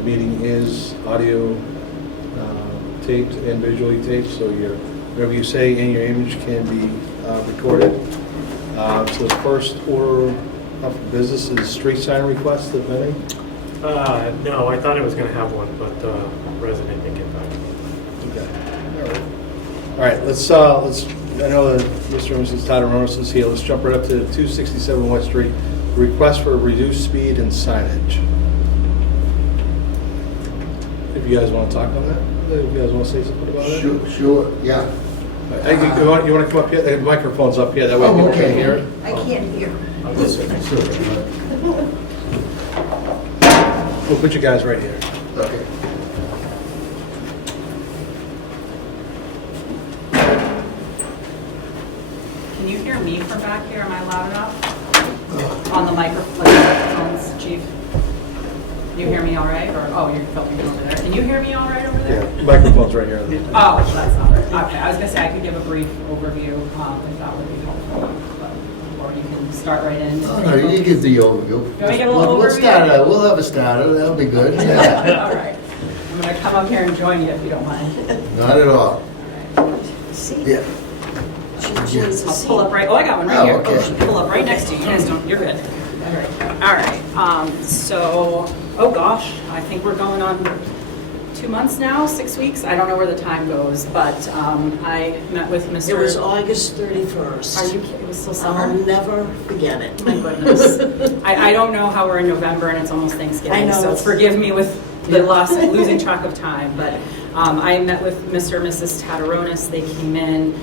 the meeting is audio taped and visually taped, so whatever you say and your image can be recorded. So the first order of business is street sign request, if any. No, I thought I was gonna have one, but the resident didn't get back to me. Okay. All right, let's, I know that Mr. and Mrs. Tadaronis is here. Let's jump right up to 267 West Street. Request for reduced speed and signage. If you guys want to talk on that? If you guys want to say something about it? Sure, yeah. You want to come up here? The microphone's up here, that way Oh, people okay. can hear it. I can't hear. We'll put you guys right here. Okay. Can you hear me from back here? Am I loud enough? On the microphones, chief? Can you hear me all right? Or, oh, you're filming over there. Can you hear me all right over there? Yeah, microphone's right here. Oh, that's not right. Okay, I was gonna say I could give a brief overview, if that would be helpful. But- Or you can start right in. Oh, no, you give the overview. You want me to give a little We'll overview? start out, we'll have a starter, that'll be good. Yeah. All right. I'm gonna come up here and join you if you don't mind. Not at all. See? Yeah. I'll pull up right, oh, I got one right Oh, here. okay. Oh, she'll pull up right next to you. You guys don't, you're good. All right, so, oh gosh, I think we're going on 2 months now, 6 weeks? I don't know where the time goes, but I met with Mr. It was August 31st. Are you kidding? It was still I'll summer? never forget it. My goodness. I don't know how we're in November and it's almost Thanksgiving, I know, so it's- forgive me with the loss, losing track of time. But I met with Mr. and Mrs. Tadaronis. They came in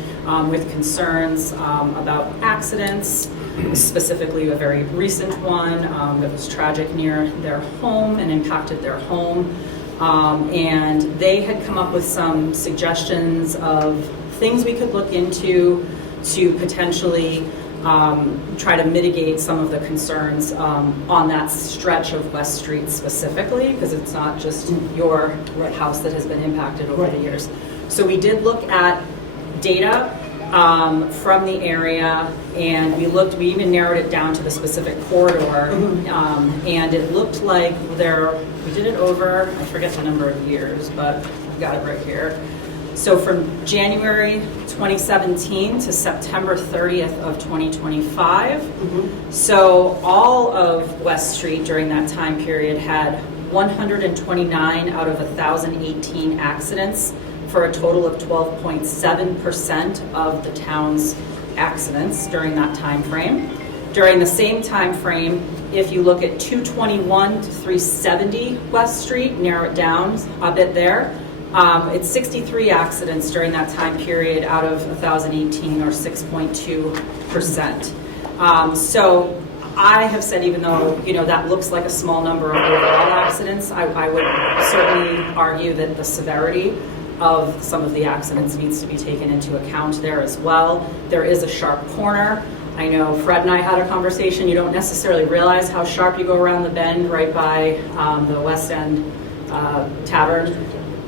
with concerns about accidents, specifically a very recent one that was tragic near their home and impacted their home. And they had come up with some suggestions of things we could look into to potentially try to mitigate some of the concerns on that stretch of West Street specifically, because it's not just your house that has been impacted over the years. So we did look at data from the area, and we even narrowed it down to the specific corridor, and it looked like we did it over, I forget the number of years, but I've got it right here. So from January 2017 to September 30th of 2025, so all of West Street during that time period had 129 out of 1,018 accidents, for a total of 12.7% of the town's accidents during that time frame. During the same time frame, if you look at 221 to 370 West Street, narrow it down a bit there, it's 63 accidents during that time period out of 1,018, or 6.2%. So I have said, even though that looks like a small number of overall accidents, I would certainly argue that the severity of some of the accidents needs to be taken into account there as well. There is a sharp corner. I know Fred and I had a conversation. You don't necessarily realize how sharp you go around the bend right by the West End Tavern,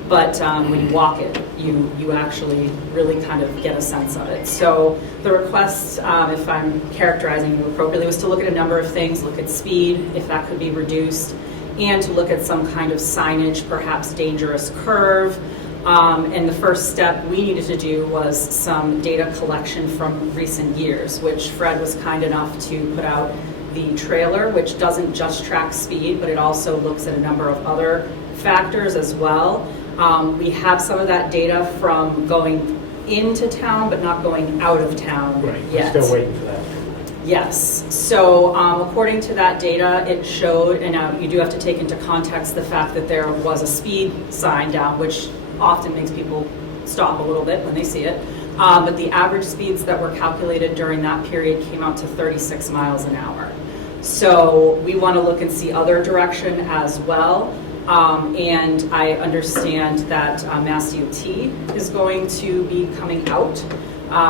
but when you walk it, you actually really kind of get a sense of it. So the request, if I'm characterizing you appropriately, was to look at a number of things, look at speed, if that could be reduced, and to look at some kind of signage, perhaps dangerous curve. And the first step we needed to do was some data collection from recent years, which Fred was kind enough to put out the trailer, which doesn't just track speed, but it also looks at a number of other factors as well. We have some of that data from going into town, but not going out of town yet. We're still waiting for that. Yes. So according to that data, it showed, and you do have to take into context the fact that there was a speed sign down, which often makes people stop a little bit when they see it. But the average speeds that were calculated during that period came out to 36 miles an hour. So we want to look and see other direction as well. And I understand that Mass DOT is going to be coming out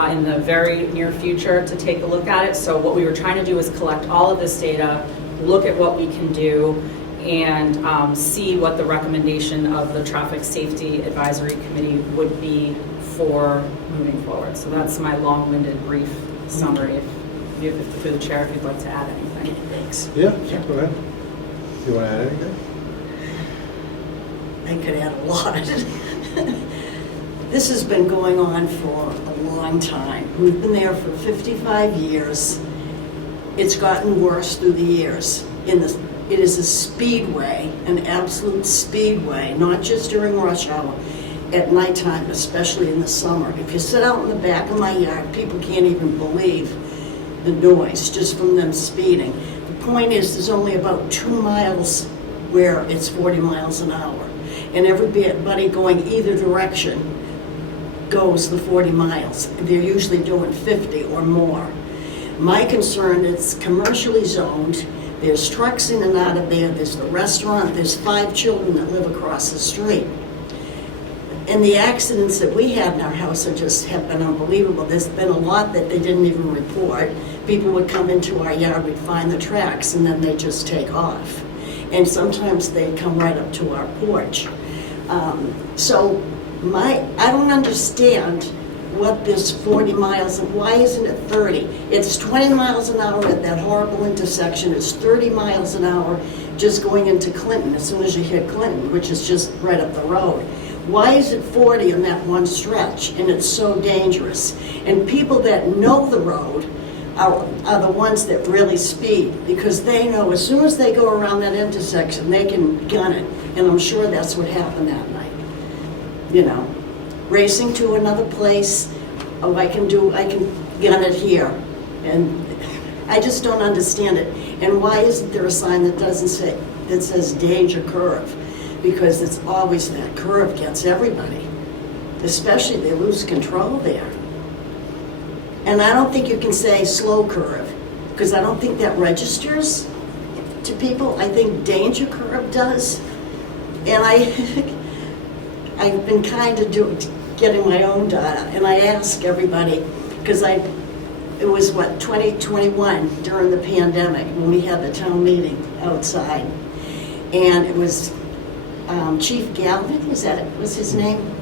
in the very near future to take a look at it. So what we were trying to do is collect all of this data, look at what we can do, and see what the recommendation of the Traffic Safety Advisory Committee would be for moving forward. So that's my long-winded, brief summary. Through the chair, if you'd like to add anything. Thanks. Yeah, go ahead. You want to add anything? I could add a lot. This has been going on for a long time. We've been there for 55 years. It's gotten worse through the years. It is a speedway, an absolute speedway, not just during rush hour, at nighttime, especially in the summer. If you sit out in the back of my yard, people can't even believe the noise just from them speeding. The point is, there's only about 2 miles where it's 40 miles an hour. And everybody going either direction goes the 40 miles. They're usually doing 50 or more. My concern is commercially zoned. There's trucks in and out of there. There's the restaurant. There's 5 children that live across the street. And the accidents that we had in our house have been unbelievable. There's been a lot that they didn't even report. People would come into our yard, we'd find the tracks, and then they just take off. And sometimes they come right up to our porch. I don't understand what this 40 miles, and why isn't it 30? It's 20 miles an hour at that horrible intersection. It's 30 miles an hour just going into Clinton, as soon as you hit Clinton, which is just right up the road. Why is it 40 on that one stretch? And it's so dangerous. And people that know the road are the ones that really speed, because they know as soon as they go around that intersection, they can gun it. And I'm sure that's what happened that night. You know, racing to another place, oh, I can gun it here. And I just don't understand it. And why isn't there a sign that says danger curve? Because it's always that curve gets everybody. Especially they lose control there. And I don't think you can say slow curve, because I don't think that registers to people. I think danger curve does. And I've been kind of getting my own data, and I ask everybody, because it was 2021 during the pandemic when we had the town meeting outside, and it was Chief Galvin, was his name?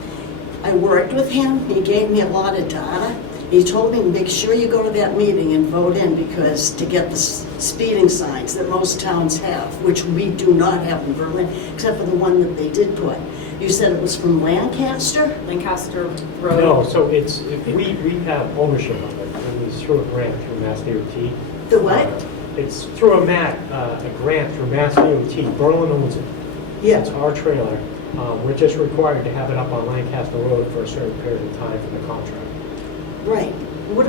I worked with him. He gave me a lot of data. He told me, make sure you go to that meeting and vote in, because to get the speeding signs that most towns have, which we do not have in Berlin, except for the one that they did put. You said it was from Lancaster? Lancaster Road. No, so we have ownership of it. It was through a grant through Mass DOT. The what? It's through a grant through Mass DOT. Berlin owns it. Yeah. It's our trailer. We're just required to have it up on Lancaster Road for a certain period of time for the contract. Right. What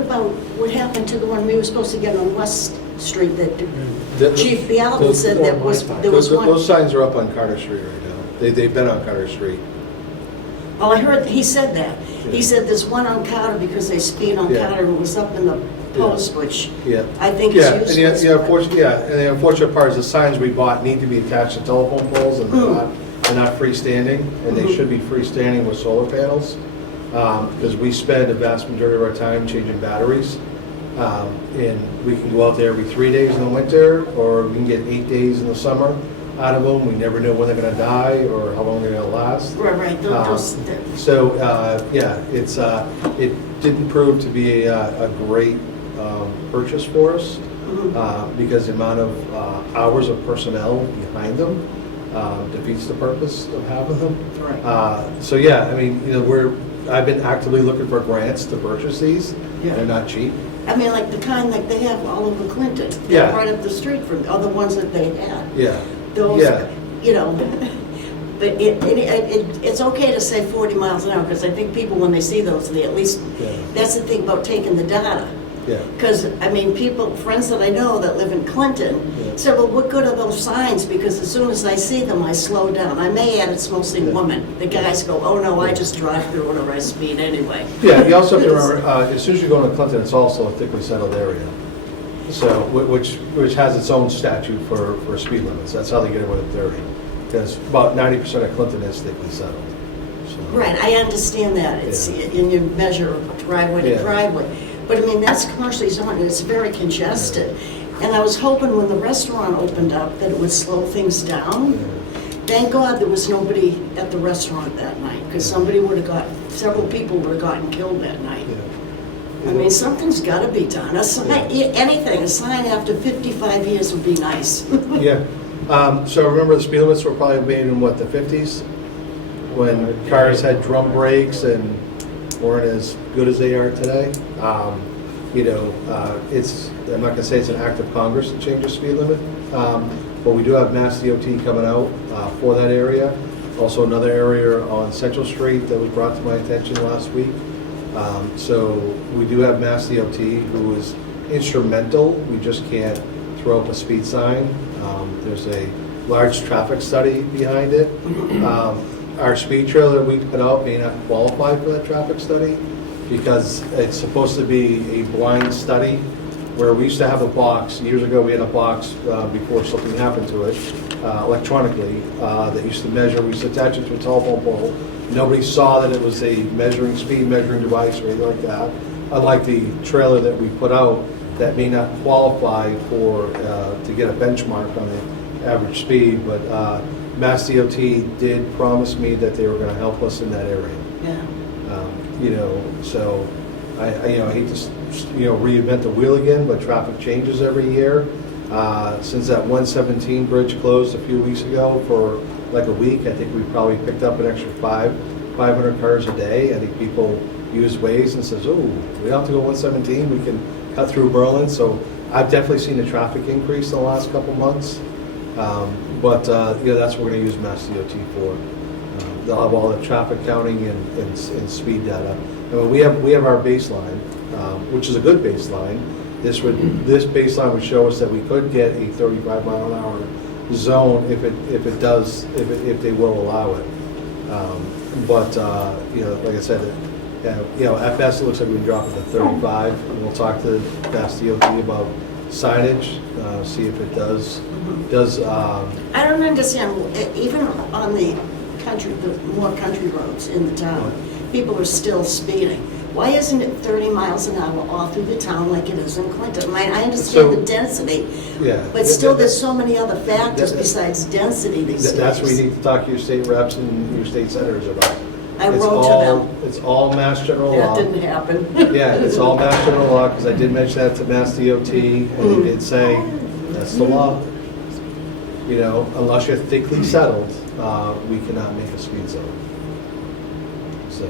happened to the one we were supposed to get on West Street that Chief Bialvin said there was one? Those signs are up on Carter Street right now. They've been on Carter Street. Well, I heard, he said that. Yeah. He said there's one on Carter because they speed on Yeah. Carter, and it was up in the post, which Yeah. I think is Yeah, useless. and the unfortunate part is the signs we bought need to be attached to telephone poles, and they're not freestanding, and they should be freestanding with solar panels, because we spend the vast majority of our time changing batteries, and we can go out there every 3 days in the winter, or we can get 8 days in the summer out of them. We never know when they're going to die or how long they're going to last. Right. So, it didn't prove to be a great purchase for us, because the amount of hours of personnel behind them defeats the purpose of having them. Right. I've been actively looking for grants to purchase these. Yeah. They're not cheap. I mean, like the kind like they have all over Clinton. Yeah. Right up the street from other ones that they had. Yeah. Those, Yeah. you know, but it's okay to say 40 miles an hour, because I think people, when they see those, they at least, Yeah. that's the thing about taking the data. Yeah. Because, friends that I know that live in Clinton Yeah. said, well, what good are those signs? Because as soon as I see them, I slow down. I may add it's mostly Yeah. women. The guys go, oh no, I just drive through it or I speed anyway. Yeah, you also have to remember, as soon as you go into Clinton, it's also a thickly settled area. So, which has its own statute for speed limits. That's how they get away with 30. Because about 90% of Clinton is thickly settled. So- Right, I understand that. It's, Yeah. and you measure driveway to Yeah. driveway. But I mean, that's commercially zoned, and it's very congested. And I was hoping when the restaurant opened up that it would slow things down. Thank God there was nobody at the restaurant that night, because several people would have gotten killed that night. Yeah. I mean, something's got to be done. A sign, anything, a sign after 55 years would be nice. Yeah. So remember the speed limits were probably made in what, the 50s? when cars had drum brakes and weren't as good as they are today. You know, I'm not gonna say it's an act of Congress to change the speed limit, but we do have Mass DOT coming out for that area. Also another area on Central Street that was brought to my attention last week. So we do have Mass DOT who is instrumental. We just can't throw up a speed sign. There's a large traffic study behind it. Our speed trailer we put out may not qualify for that traffic study because it's supposed to be a blind study where we used to have a box. Years ago, we had a box before something happened to it electronically that used to measure. We used to attach it to a telephone pole. Nobody saw that it was a speed measuring device or anything like that. Unlike the trailer that we put out that may not qualify for to get a benchmark on the average speed, but Mass DOT did promise me that they were going to help us in that area. Yeah. You know, so I hate to reinvent the wheel again, but traffic changes every year. Since that 117 bridge closed a few weeks ago for like a week, I think we probably picked up an extra 500 cars a day. I think people use Waze and says, oh, we don't have to go 117, we can cut through Berlin. So I've definitely seen the traffic increase in the last couple months. But that's what we're going to use Mass DOT for. They'll have all the traffic counting and speed data. And we have our baseline, which is a good baseline. This baseline would show us that we could get a 35 mile an hour zone if they will allow it. But like I said, at best it looks like we can drop it to 35. And we'll talk to Mass DOT about signage, see if it does. I don't understand, even on the more country roads in the town, people are still speeding. Why isn't it 30 miles an hour all through the town like it is in Clinton? I understand the density, but still there's so many other factors besides density these days. That's what you need to talk to your state reps and your state senators about. I wrote to them. It's all Mass General Law. That didn't happen. Yeah, it's all Mass General Law, because I did mention that to Mass DOT, and they did say, that's the law. You know, unless you're thickly settled, we cannot make a speed zone. So,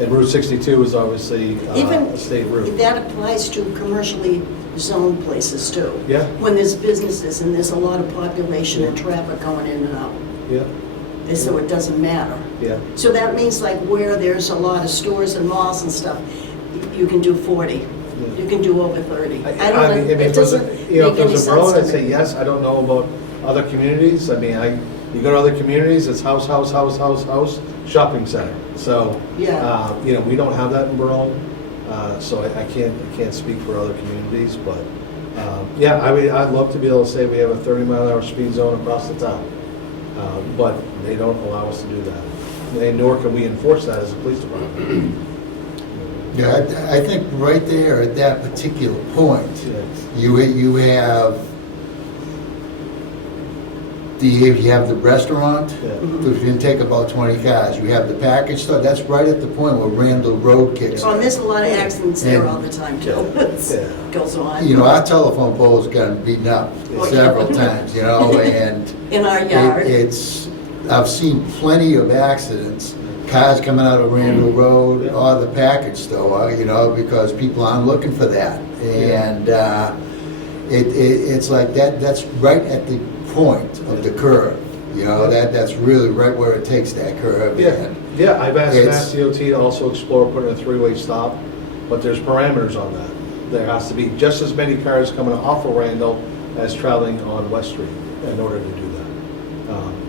and Route 62 is obviously a state route. That applies to commercially zoned places too. Yeah. When there's businesses and there's a lot of population and traffic going in and out. Yeah, So it doesn't matter. yeah. So that means like where there's a lot of stores and malls and stuff, you can do 40. You can do over 30. I don't know, it doesn't make If any there's a Berlin, I'd sense to say me. yes. I don't know about other communities. I mean, you go to other communities, it's house, shopping center. So, Yeah. we don't have that in Berlin. So I can't speak for other communities, but, I'd love to be able to say we have a 30 mile an hour speed zone across the town. But they don't allow us to do that. And nor can we enforce that as a police department. Yeah, I think right there at that particular point, Yeah. you have the restaurant, Yeah. which can take about 20 cars. You have the package store, that's right at the point where Randall Road kicks Oh, and in. there's a lot of accidents there all the time too. Yeah. Goes on. You know, our telephone pole's gotten beaten up several times, and In our yard. I've seen plenty of accidents, cars coming out of Randall Road or the package store, because people aren't looking for that. And it's like that's right at the point of the curve, that's really right where it takes that curve. Yeah, I've asked Mass It's- DOT to also explore putting a three-way stop, but there's parameters on that. There has to be just as many cars coming off of Randall as traveling on West Street in order to do that.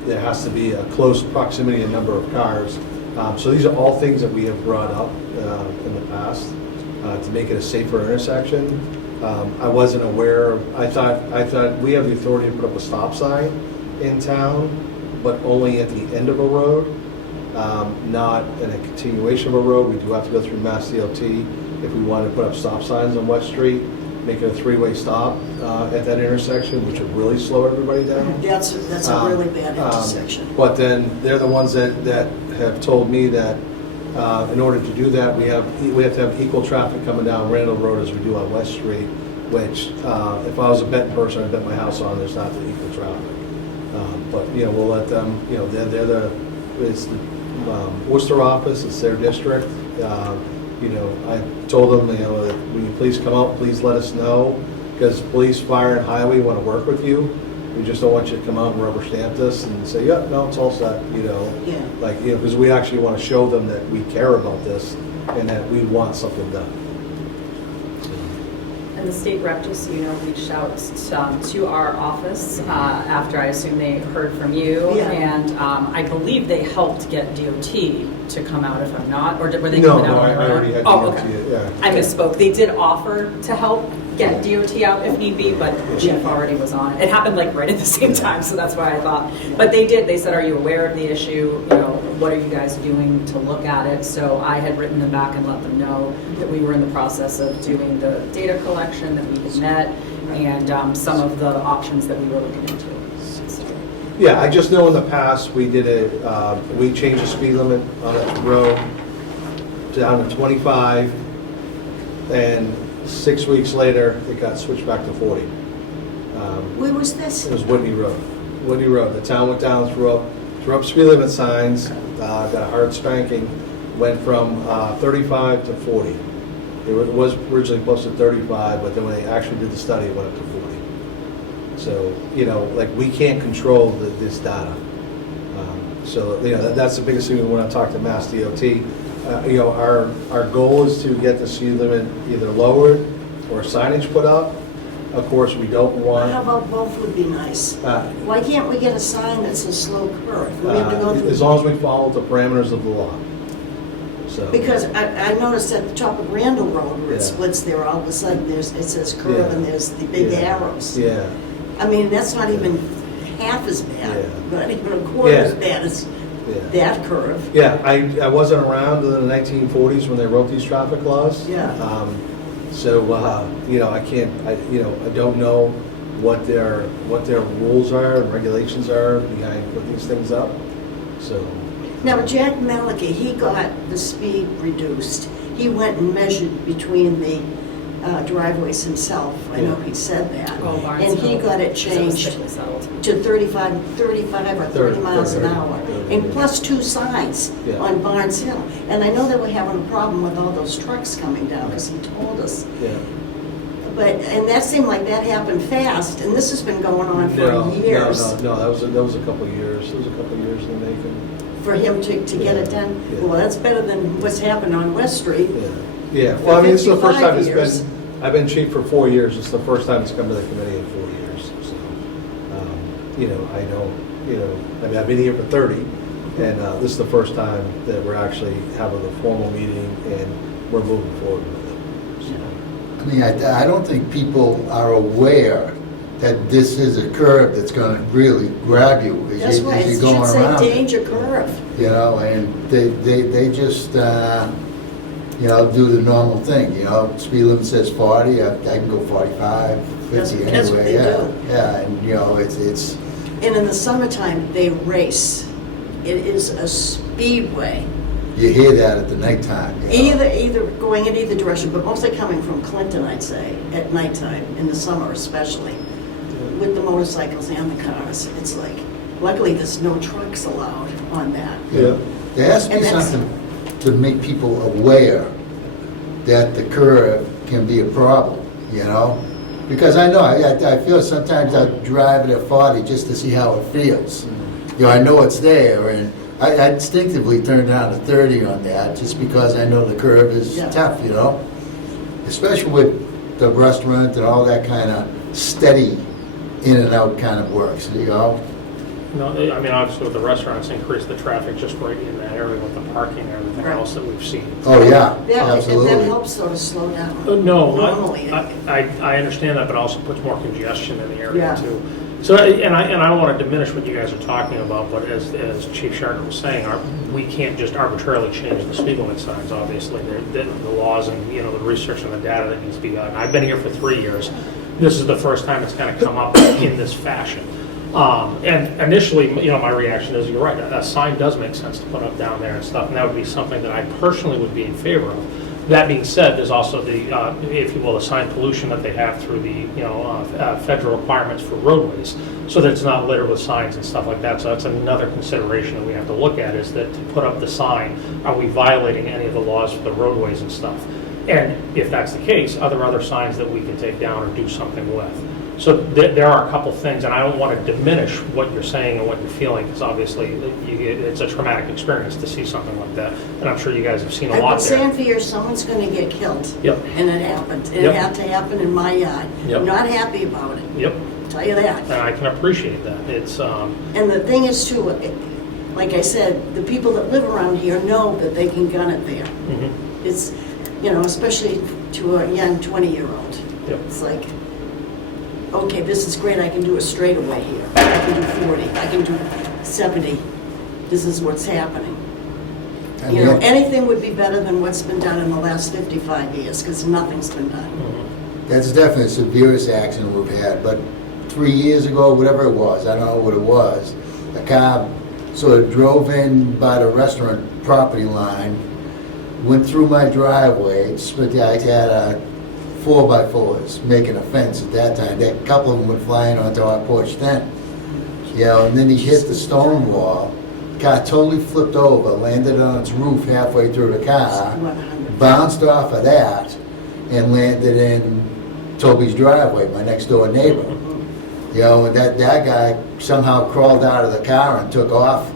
There has to be a close proximity in number of cars. So these are all things that we have brought up in the past to make it a safer intersection. I wasn't aware of, I thought we have the authority to put up a stop sign in town, but only at the end of a road, not in a continuation of a road. We do have to go through Mass DOT if we want to put up stop signs on West Street, make it a three-way stop at that intersection, which would really slow everybody down. That's a really bad intersection. But then they're the ones that have told me that in order to do that, we have to have equal traffic coming down Randall Road as we do on West Street, which if I was a betting person, I'd bet my house on there's not the equal traffic. But we'll let them. It's Worcester office, it's their district. You know, I told them, you know, will you please come out, please let us know, because police, fire, and highway want to work with you. We just don't want you to come out and rubber stamp this and say, yeah, no, it's all set, you know. Yeah. Like, you know, because we actually want to show them that we care about this and that we want something done. And the state rep, just so you know, reached out to our office after I assume they heard from you. Yeah. And I believe they helped get DOT to come out, if I'm not, or were they No, coming out no, on I their own? already had Oh, DOT, okay. yeah. I misspoke. They did offer to help get DOT out if need be, but Chief already was on it. It happened like right at the same time, so that's why I thought. But they did. They said, are you aware of the issue? You know, what are you guys doing to look at it? So I had written them back and let them know that we were in the process of doing the data collection, that we had met, and some of the options that we were looking into. So, Yeah, I just know in the past, we did we changed the speed limit on that road down to 25, and 6 weeks later, it got switched back to 40. Where was this? It was Whitney Road. Whitney Road, the town went down, threw up speed limit signs, got a hard spanking, went from 35 to 40. It was originally posted 35, but then when they actually did the study, it went up to 40. So, you know, like, we can't control this data. So, you know, that's the biggest thing we want to talk to Mass DOT. You know, our goal is to get the speed limit either lowered or signage put up. Of course, we don't want. How about both would be nice? Why can't we get a sign that's a slow curve? We have to go through. As long as we follow the parameters of the law. So. Because I noticed at the top of Randall Road where it Yeah. splits there, all of a sudden it says curve Yeah. and there's the big Yeah. arrows. Yeah, I mean, that's not even half as bad, Yeah. not even a quarter Yeah. as bad as yeah. that curve. Yeah, I wasn't around in the 1940s when they wrote these traffic laws. Yeah. So, you know, I don't know what their rules are and regulations are behind putting these things up, so. Now, Jack Malachi, he got the speed reduced. He went and measured between the driveways himself. I know he said that. Oh, And he Barnesville, got it 'cause it was changed thickly settled. to 35 or 30 miles an 30, hour. 30, And yeah. plus 2 signs Yeah. on Barnes Hill. And I know they were having a problem with all those trucks coming down, because he told us. Yeah. And that seemed like that happened fast, and this has been going on for years. No, that was a couple of years. It was a couple of years in the making. For him to get it Yeah. done. Yeah. Well, that's better than what's happened on West Street. Yeah. Yeah, well, I mean, this is the first 55 time it's years. been, I've been chief for 4 years. It's the first time it's come to the committee in 4 years, so. You know, I mean, I've been here for 30, and this is the first time that we're actually having a formal meeting, and we're moving forward with it. So. I mean, I don't think people are aware that this is a curve that's gonna really grab you That's as right, it you're going should say around. danger curve. You know, and they just, you know, do the normal thing, you know, speed limit says 40, I can go 45, 50 anyway. That's what they yeah. do. Yeah, and, you know, it's, And in the summertime, they race. It is a speedway. you hear that at the nighttime. You know? Either going in either direction, but mostly coming from Clinton, I'd say, at nighttime, in the summer especially, with the motorcycles and the cars. It's like, luckily, there's no trucks allowed on that. Yeah. There has to be And that's- something to make people aware that the curve can be a problem, you know? Because I know, I feel sometimes I drive it at 40 just to see how it feels. You know, I know it's there, and I instinctively turn down to 30 on that, just because I know the curve is Yeah. tough, you know? Especially with the restaurant and all that kind of steady in and out kind of works, you know? No, I mean, obviously with the restaurants, increase the traffic just right in that area with the parking and everything Right. else that we've seen. Oh, yeah, That absolutely. helps sort of slow down. No, Normally. I understand that, but also puts more congestion in the area Yeah. too. So, and I don't want to diminish what you guys are talking about, but as Chief Sharkey was saying, we can't just arbitrarily change the speed limit signs, obviously. The laws and, you know, the research and the data that needs to be done. I've been here for 3 years. This is the first time it's kind of come up in this fashion. And initially, you know, my reaction is, you're right, a sign does make sense to put up down there and stuff, and that would be something that I personally would be in favor of. That being said, there's also the, if you will, the sign pollution that they have through the, federal requirements for roadways, so that it's not littered with signs and stuff like that. So that's another consideration that we have to look at, is that to put up the sign, are we violating any of the laws for the roadways and stuff? And if that's the case, are there other signs that we can take down or do something with? So there are a couple things, and I don't want to diminish what you're saying and what you're feeling, because obviously it's a traumatic experience to see something like that, and I'm sure you guys have seen a I've lot been saying there. for years, someone's gonna get killed. Yep. And it happened. And Yep. it had to happen in my yard. Yep. I'm not happy about it, Yep, tell you that. and I can appreciate that. It's, And the thing is too, like I said, the people that live around here know that they can gun it there. mhm, It's, especially to a young 20-year-old. yep. It's like, okay, this is great, I can do a straightaway here. I can do 40, I can do 70. This is what's happening. I mean, Anything would be better than what's been done in the last 55 years, because nothing's been done. that's definitely the severest accident we've had, but 3 years ago, whatever it was, I don't know what it was, a car sort of drove in by the restaurant property line, went through my driveway, I had 4x4s making a fence at that time. A couple of them went flying onto our porch then. And then he hit the stone wall. The car totally flipped over, landed on its roof halfway through the car, What, 100? bounced off of that, and landed in Toby's driveway, my next door neighbor. And that guy somehow crawled out of the car and took off,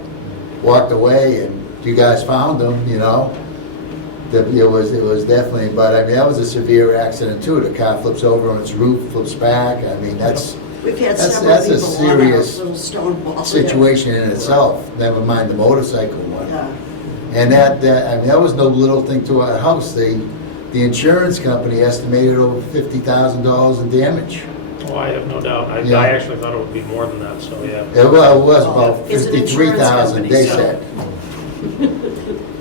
walked away, and you guys found him, It was definitely, but I mean, that was a severe accident too. The car flips over on its roof, flips back. I mean, that's We've had That's- several that's a people on our serious little stone wall. situation in itself, never mind the motorcycle one. Yeah. And that was no little thing to our house. The insurance company estimated over $50,000 in damage. Oh, I have no doubt. Yeah. I actually thought it would be more than that, so yeah. It was about It's an insurance 53,000, company, they so- said.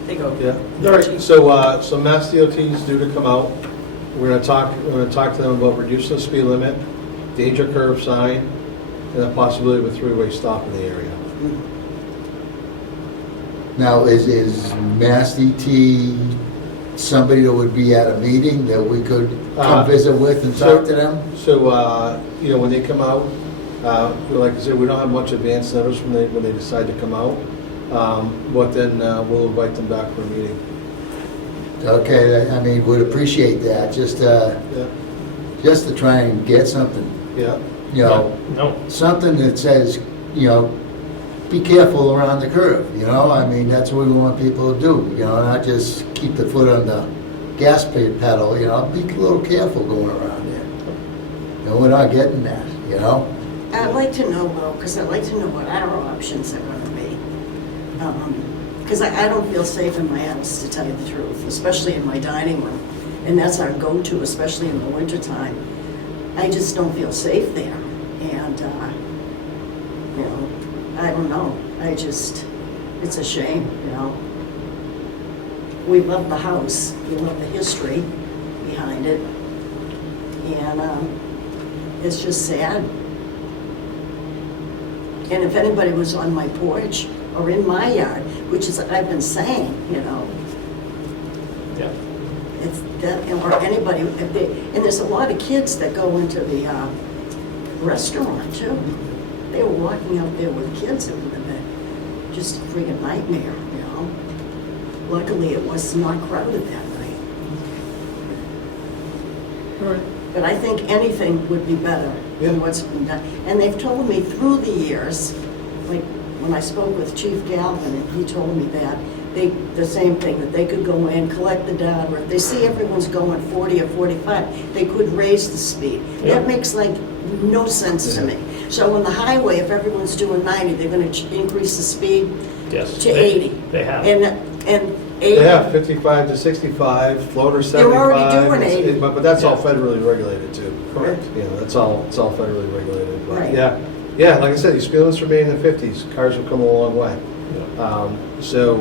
They go. Yeah, all right, so Mass DOT is due to come out. We're gonna talk to them about reducing the speed limit, danger curve sign, and the possibility of a three-way stop in the area. Now, is Mass DT somebody that would be at a meeting that we could come visit with and talk to them? So, when they come out, like I said, we don't have much advance notice when they decide to come out. But then we'll invite them back for a meeting. Okay, I mean, would appreciate that, just Yeah, to try and get something, yeah. No, something that says, be careful around the curve, I mean, that's what we want people to do, not just keep the foot on the gas pedal, be a little careful going around there. We're not getting that, I'd like to know, though, because I'd like to know what our options are going to be. Because I don't feel safe in my house, to tell you the truth, especially in my dining room. And that's our go-to, especially in the wintertime. I just don't feel safe there. And, I don't know. It's a shame, We love the house. We love the history behind it. And it's just sad. And if anybody was on my porch or in my yard, which is, I've been saying, yeah. it's that, or anybody, and there's a lot of kids that go into the restaurant too. They were walking out there with kids, it would have been just a freaking nightmare, Luckily, it was not crowded that night. All right. But I think anything would be better Yeah. than what's been done. And they've told me through the years, like when I spoke with Chief Galvin, and he told me that, the same thing, that they could go in, collect the data, or if they see everyone's going 40 or 45, they could raise the speed. Yeah. That makes like no sense to me. So on the highway, if everyone's doing 90, they're gonna increase the speed Yes. to 80. They have. And 80. Yeah, 55 to 65, floater They're 75. already doing 80. But that's all Yeah. federally regulated too. Correct. It's all federally regulated. But Right. Yeah, like I said, these speed limits remain in the 50s. Cars have come a long way. So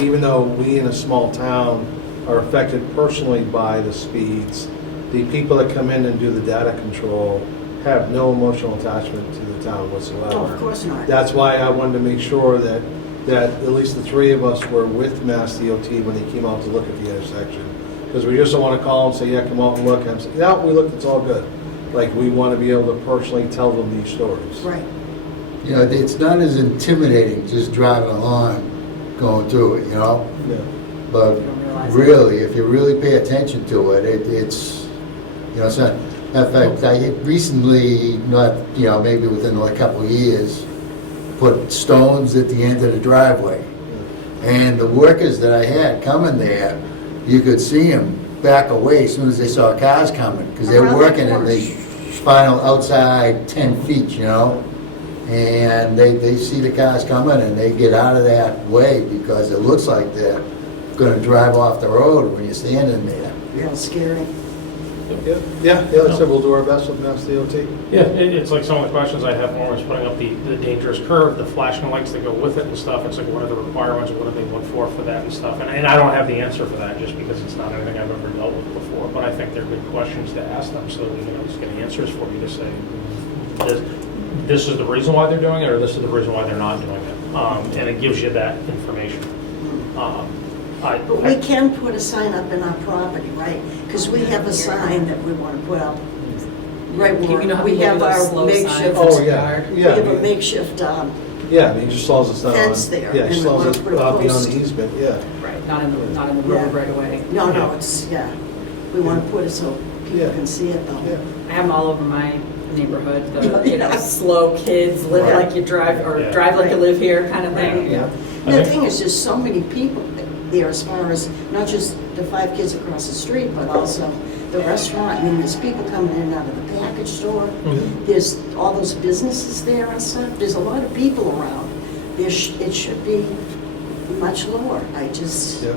even though we in a small town are affected personally by the speeds, the people that come in and do the data control have no emotional attachment to the town whatsoever. Oh, of course not. That's why I wanted to make sure that at least the three of us were with Mass DOT when they came out to look at the intersection. Because we just don't want to call and say, yeah, come out and look, and say, yeah, we looked, it's all good. Like, we want to be able to personally tell them these stories. Right. You know, it's not as intimidating just driving along, going through it, you know? Yeah. But You don't realize it. really, if you really pay attention to it, it's, you know, so, in fact, I had recently, not, you know, maybe within a couple of years, put stones at the end of the driveway. And the workers that I had coming there, you could see them back away as soon as they saw cars coming, because they're Around the working in corner. the final outside 10 feet, you know? And they see the cars coming and they get out of that way because it looks like they're gonna drive off the road when you're standing there. Real scary. Yeah, like I said, we'll do our best with Mass DOT. Yeah, it's like some of the questions I have more is putting up the dangerous curve, the flashing lights that go with it and stuff. It's like, what are the requirements, what do they look for that and stuff? And I don't have the answer for that just because it's not anything I've ever dealt with before. But I think they're good questions to ask them so we can always get answers for you to say, this is the reason why they're doing it or this is the reason why they're not doing it. And it gives you that information. But we can put a sign up in our property, right? Because we have a sign that we want to put up right You know where how we people have do those our slow makeshift. signs? Oh, yeah, We yeah. have a makeshift, Yeah, I mean, just as long as it's not on. Fence there, Yeah, and just as we long wanna as it's put a not beyond post. the easement, yeah. Right, not in the Yeah. road right away. no, it's, yeah. We want to put it so people Yeah. can see it Yeah. though. I have them all over my neighborhood, the slow kids, live Right. like you drive, or Yeah. drive like you live here kind of thing. Yeah. And the thing is, there's so many people there as far as, not just the 5 kids across the street, but also the restaurant. I mean, there's people coming in and out of the package store. There's all those businesses there and stuff. There's a lot of people around. It should be much lower. I just, Yeah.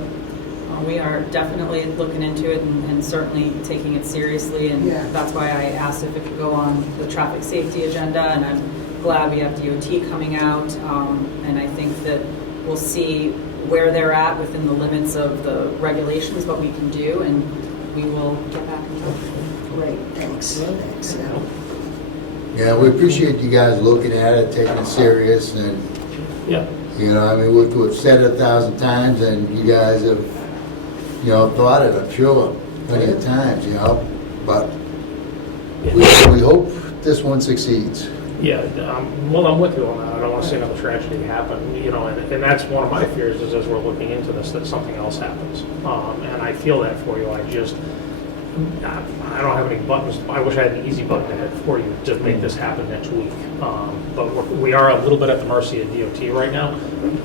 We are definitely looking into it and certainly taking it seriously, and Yeah. that's why I asked if it could go on the traffic safety agenda, and I'm glad we have DOT coming out, and I think that we'll see where they're at within the limits of the regulations, what we can do, and we will get back in touch. great, thanks, thanks, yeah. Yeah, we appreciate you guys looking at it, taking it serious, and, Yeah. you know, I mean, we've said it 1,000 times, and you guys have, you know, thought it, I'm sure, plenty of times, you know, but we hope this one succeeds. Yeah, well, I'm with you on that. I don't want to see another tragedy happen, you know, and that's one of my fears is as we're looking into this, that something else happens. And I feel that for you. I don't have any buttons. I wish I had an easy button to hit for you to make this happen next week. But we are a little bit at the mercy of DOT right now,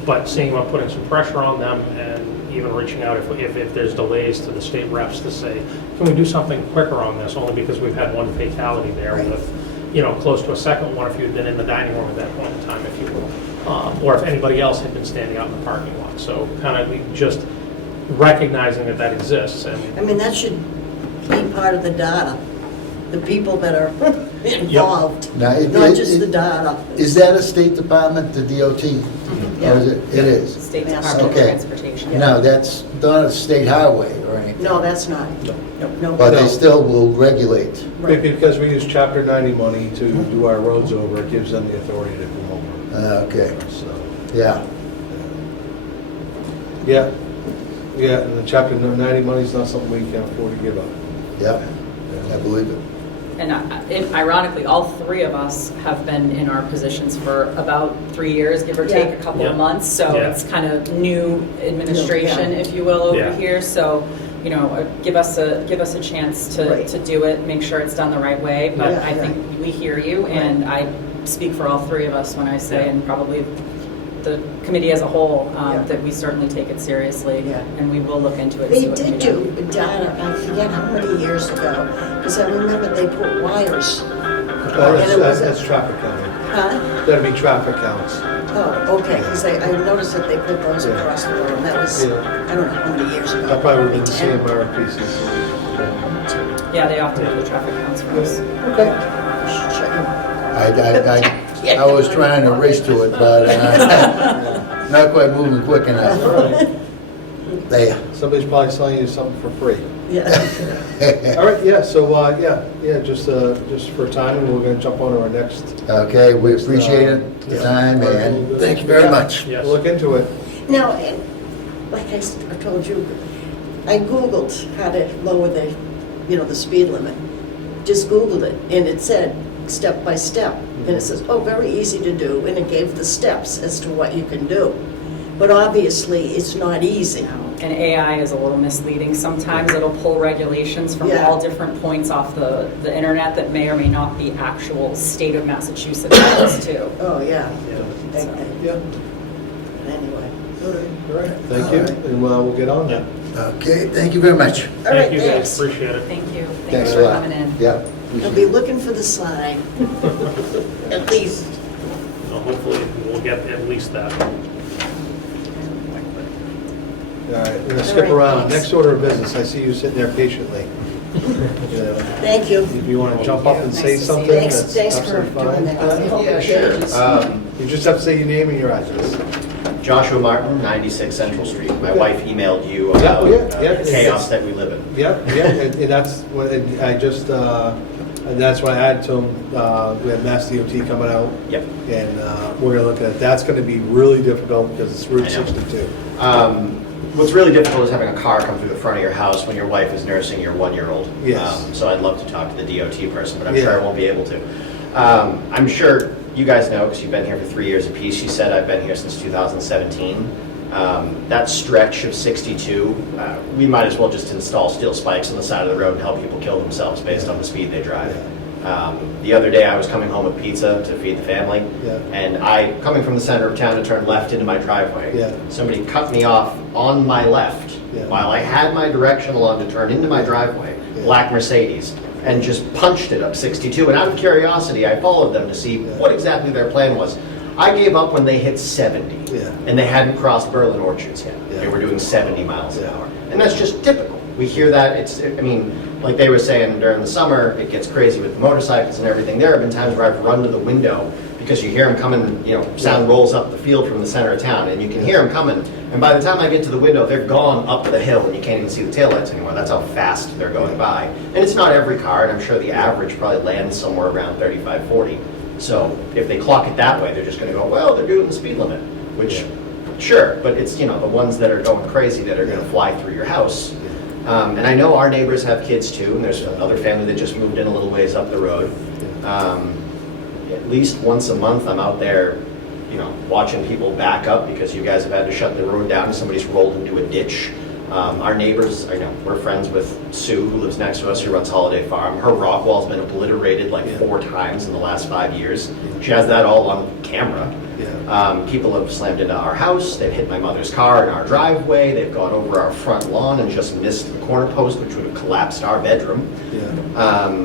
but seeing about putting some pressure on them and even reaching out if there's delays to the state reps to say, can we do something quicker on this? Only because we've had one fatality there Right. with, you know, close to a second one if you'd been in the dining room at that point in time, if you will. Or if anybody else had been standing out in the parking lot. So kind of just recognizing that that exists and I mean, that should be part of the data, the people that are involved, Now, not just the data. Is that a State Department, the DOT? Yeah. Or is it? It is. State Yeah. Department of Okay. Transportation. No, that's not a state highway or anything, No, that's not. No. but they No. still will regulate. Right. Because we use Chapter 90 money to do our roads over, it gives them the authority to come over. Okay, So, yeah. yeah, and the Chapter 90 money is not something we can afford to give up. Yep, I believe it. And ironically, all 3 of us have been in our positions for about 3 years, give or take a couple Yeah. of months. So Yeah. it's kind of new administration, Yeah. if you will, over Yeah. here. So, you know, give us a chance Right. to do it, make sure it's done the right way. But Yeah, I think we hear you, and I speak for all 3 of us when I say, Yeah. and probably the committee as a whole, Yeah. that we certainly take it seriously, Yeah. and we will look into it. They see what can did be done. do data, I forget how many years ago, because I remember they put wires. That's traffic counting. Huh? That'd be traffic counts. Oh, okay, because I noticed that they put those Yeah. across the road, and that was, Yeah. I don't know how many years ago. That probably would have been the 10. same RFPC. Yeah, they often do the traffic counts for us. Okay. Should check 'em. I was trying to race to it, but not quite moving quick enough. All right. There. Somebody's probably selling you something for free. Yeah. All right, yeah, so, just for time, and we're gonna jump on to our next. Okay, we appreciate it, the time, and thank you very much. Yes. Look into it. Now, like I told you, I Googled how to lower the, the speed limit. Just Googled it, and it said step by step. And it says, oh, very easy to do, and it gave the steps as to what you can do. But obviously, it's not easy. And AI is a little misleading. Sometimes it'll pull regulations from Yeah. all different points off the internet that may or may not be actual state of Massachusetts laws too. Oh, yeah. Yeah. Okay. Yeah. Anyway. All right, thank you, and we'll get on that. Okay, thank you very much. All right, Thank you guys, thanks. appreciate it. Thank you. Thanks Thanks a for lot. coming in. Yeah. I'll be looking for the sign. At least. So hopefully we'll get at least that. All right, we're gonna skip All right, around. thanks. Next order of business, I see you sitting there patiently. Yeah. Thank you. If you want to jump up and Nice say to see something, you. Thanks, that's thanks for absolutely doing fine. that. Yeah, sure. You just have to say your name and your address. Joshua Martin, 96 Central Street. My Yeah. wife emailed you Yeah, about yeah. the chaos that we live in. Yep, yeah, and that's what, I just, and that's what I added to them. We have Mass DOT coming out, Yep. and we're gonna look at it. That's gonna be really difficult because it's Route I know. 62. What's really difficult is having a car come through the front of your house when your wife is nursing your 1-year-old. Yes. So I'd love to talk to the DOT person, but I'm Yeah. sure I won't be able to. I'm sure you guys know, because you've been here for 3 years apiece. She said I've been here since 2017. That stretch of 62, we might as well just install steel spikes on the side of the road and help people kill themselves based on the speed they drive. The other day I was coming home with pizza to feed the family, Yeah. and coming from the center of town to turn left into my driveway, Yeah. somebody cut me off on my left Yeah. while I had my directional on to turn into my driveway, Yeah. black Mercedes, and just punched it up 62. And out of curiosity, I followed them to see Yeah. what exactly their plan was. I gave up when they hit 70, Yeah. and they hadn't crossed Berlin Orchards yet. Yeah. They were doing 70 miles an Yeah. hour. And that's just typical. We hear that, like they were saying during the summer, it gets crazy with the motorcycles and everything. There have been times where I've run to the window because you hear them coming, sound rolls up the field from the center of town, and you can hear them coming. And by the time I get to the window, they're gone up the hill, and you can't even see the taillights anymore. That's how fast they're going by. And it's not every car, and I'm sure the average probably lands somewhere around 35, 40. So if they clock it that way, they're just going to go, well, they're doing the speed limit, which, sure, but it's, the ones that are going crazy that are going to fly through your house. And I know our neighbors have kids too, and there's another family that just moved in a little ways up the road. At least once a month, I'm out there, watching people back up because you guys have had to shut the road down and somebody's rolled into a ditch. Our neighbors, we're friends with Sue, who lives next to us, who runs Holiday Farm. Her rock wall's been obliterated like 4 times in the last 5 years. She has that all on camera. Yeah. People have slammed into our house. They've hit my mother's car in our driveway. They've gone over our front lawn and just missed the corner post, which would have collapsed our bedroom. Yeah.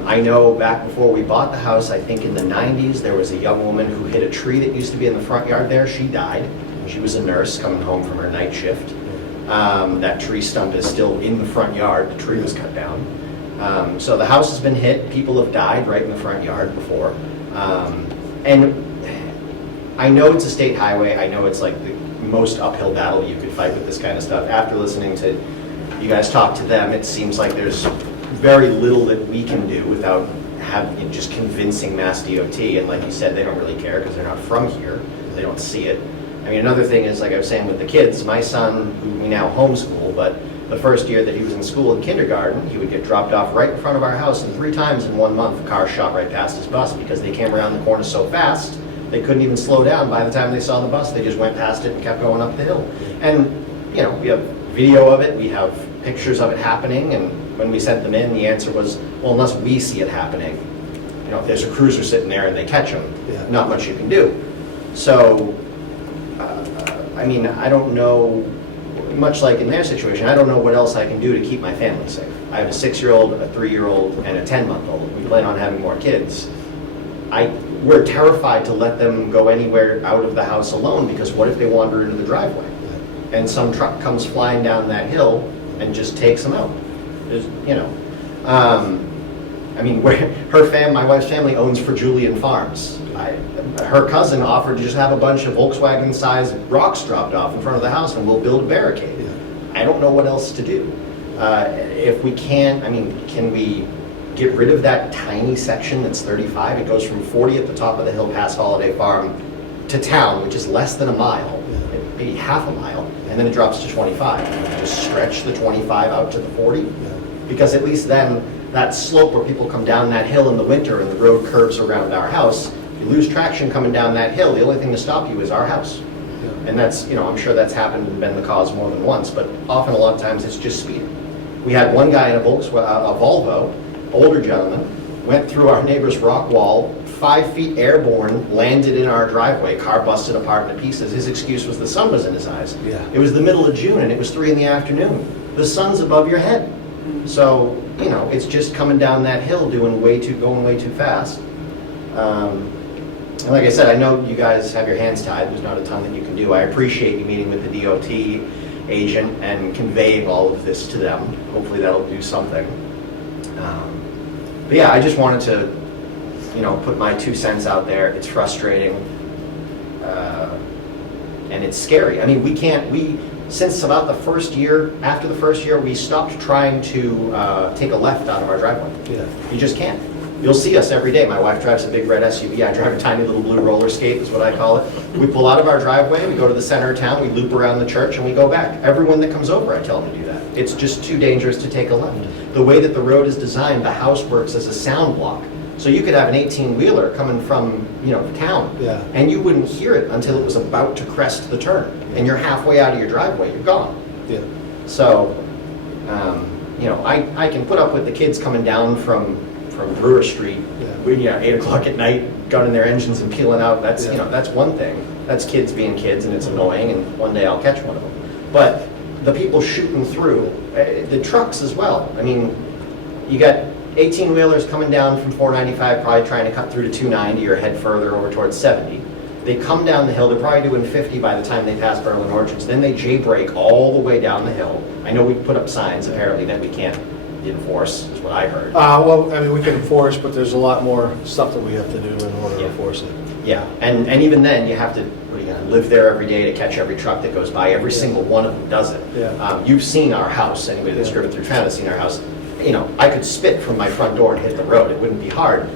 I know back before we bought the house, I think in the 90s, there was a young woman who hit a tree that used to be in the front yard there. She died. She was a nurse coming home from her night shift. That tree stump is still in the front yard. The tree was cut down. So the house has been hit. People have died right in the front yard before. And I know it's a state highway. I know it's like the most uphill battle you could fight with this kind of stuff. After listening to you guys talk to them, it seems like there's very little that we can do without just convincing Mass DOT. And like you said, they don't really care because they're not from here. They don't see it. I mean, another thing is, like I was saying with the kids, my son, who we now homeschool, but the first year that he was in school in kindergarten, he would get dropped off right in front of our house, and 3 times in 1 month, the car shot right past his bus because they came around the corner so fast, they couldn't even slow down. By the time they saw the bus, they just went past it and kept going up the hill. And, we have video of it, we have pictures of it happening, and when we sent them in, the answer was, well, unless we see it happening, if there's a cruiser sitting there and they catch them, Yeah. not much you can do. So, I don't know, much like in their situation, I don't know what else I can do to keep my family safe. I have a 6-year-old, a 3-year-old, and a 10-month-old. We plan on having more kids. We're terrified to let them go anywhere out of the house alone because what if they wander into the driveway and some truck comes flying down that hill and just takes them out? My wife's family owns for Julian Farms. Her cousin offered to just have a bunch of Volkswagen-sized rocks dropped off in front of the house and we'll build a barricade. Yeah. I don't know what else to do. If we can't, can we get rid of that tiny section that's 35? It goes from 40 at the top of the hill past Holiday Farm to town, which is less than a mile. maybe half a mile, and then it drops to 25. Just stretch the 25 out to the 40, because at least then that slope where people come down that hill in the winter and the road curves around our house, you lose traction coming down that hill, the only thing to stop you is our house. And that's, I'm sure that's happened and been the cause more than once, but often a lot of times it's just speed. We had one guy in a Volvo, older gentleman, went through our neighbor's rock wall, 5 feet airborne, landed in our driveway, car busted apart into pieces. His excuse was the sun was in his eyes. Yeah. It was the middle of June and it was 3 in the afternoon. The sun's above your head. So, it's just coming down that hill going way too fast. And like I said, I know you guys have your hands tied. There's not a ton that you can do. I appreciate you meeting with the DOT agent and conveying all of this to them. Hopefully that'll do something. But yeah, I just wanted to, put my 2 cents out there. It's frustrating. And it's scary. I mean, since about the first year, after the first year, we stopped trying to take a left out of our driveway. Yeah. You just can't. You'll see us every day. My wife drives a big red SUV. I drive a tiny little blue roller skate, is what I call it. We pull out of our driveway, we go to the center of town, we loop around the church, and we go back. Everyone that comes over, I tell them to do that. It's just too dangerous to take a left. The way that the road is designed, the house works as a sound block. So you could have an 18-wheeler coming from, town, Yeah. and you wouldn't hear it until it was about to crest the turn. And you're halfway out of your driveway, you're gone. Yeah. So, I can put up with the kids coming down from Brewer Street, when 8 o'clock at night, gunning their engines and peeling out. That's that's one thing. That's kids being kids, and it's annoying. And one day I'll catch one of them. But the people shooting through, the trucks as well. I mean, you got 18-wheelers coming down from 495, probably trying to cut through to 290 or head further over towards 70. They come down the hill. They're probably doing 50 by the time they pass Berlin Orchards. Then they J-brake all the way down the hill. I know we put up signs apparently that we can't enforce, is what I heard. Well, I mean, we can enforce, but there's a lot more stuff that we have to do in order to enforce it. Yeah, and even then, you have to live there every day to catch every truck that goes by. Every single one of them does it. Yeah. You've seen our house. Anybody that's driven through town has seen our house. I could spit from my front door and hit the road. It wouldn't be hard.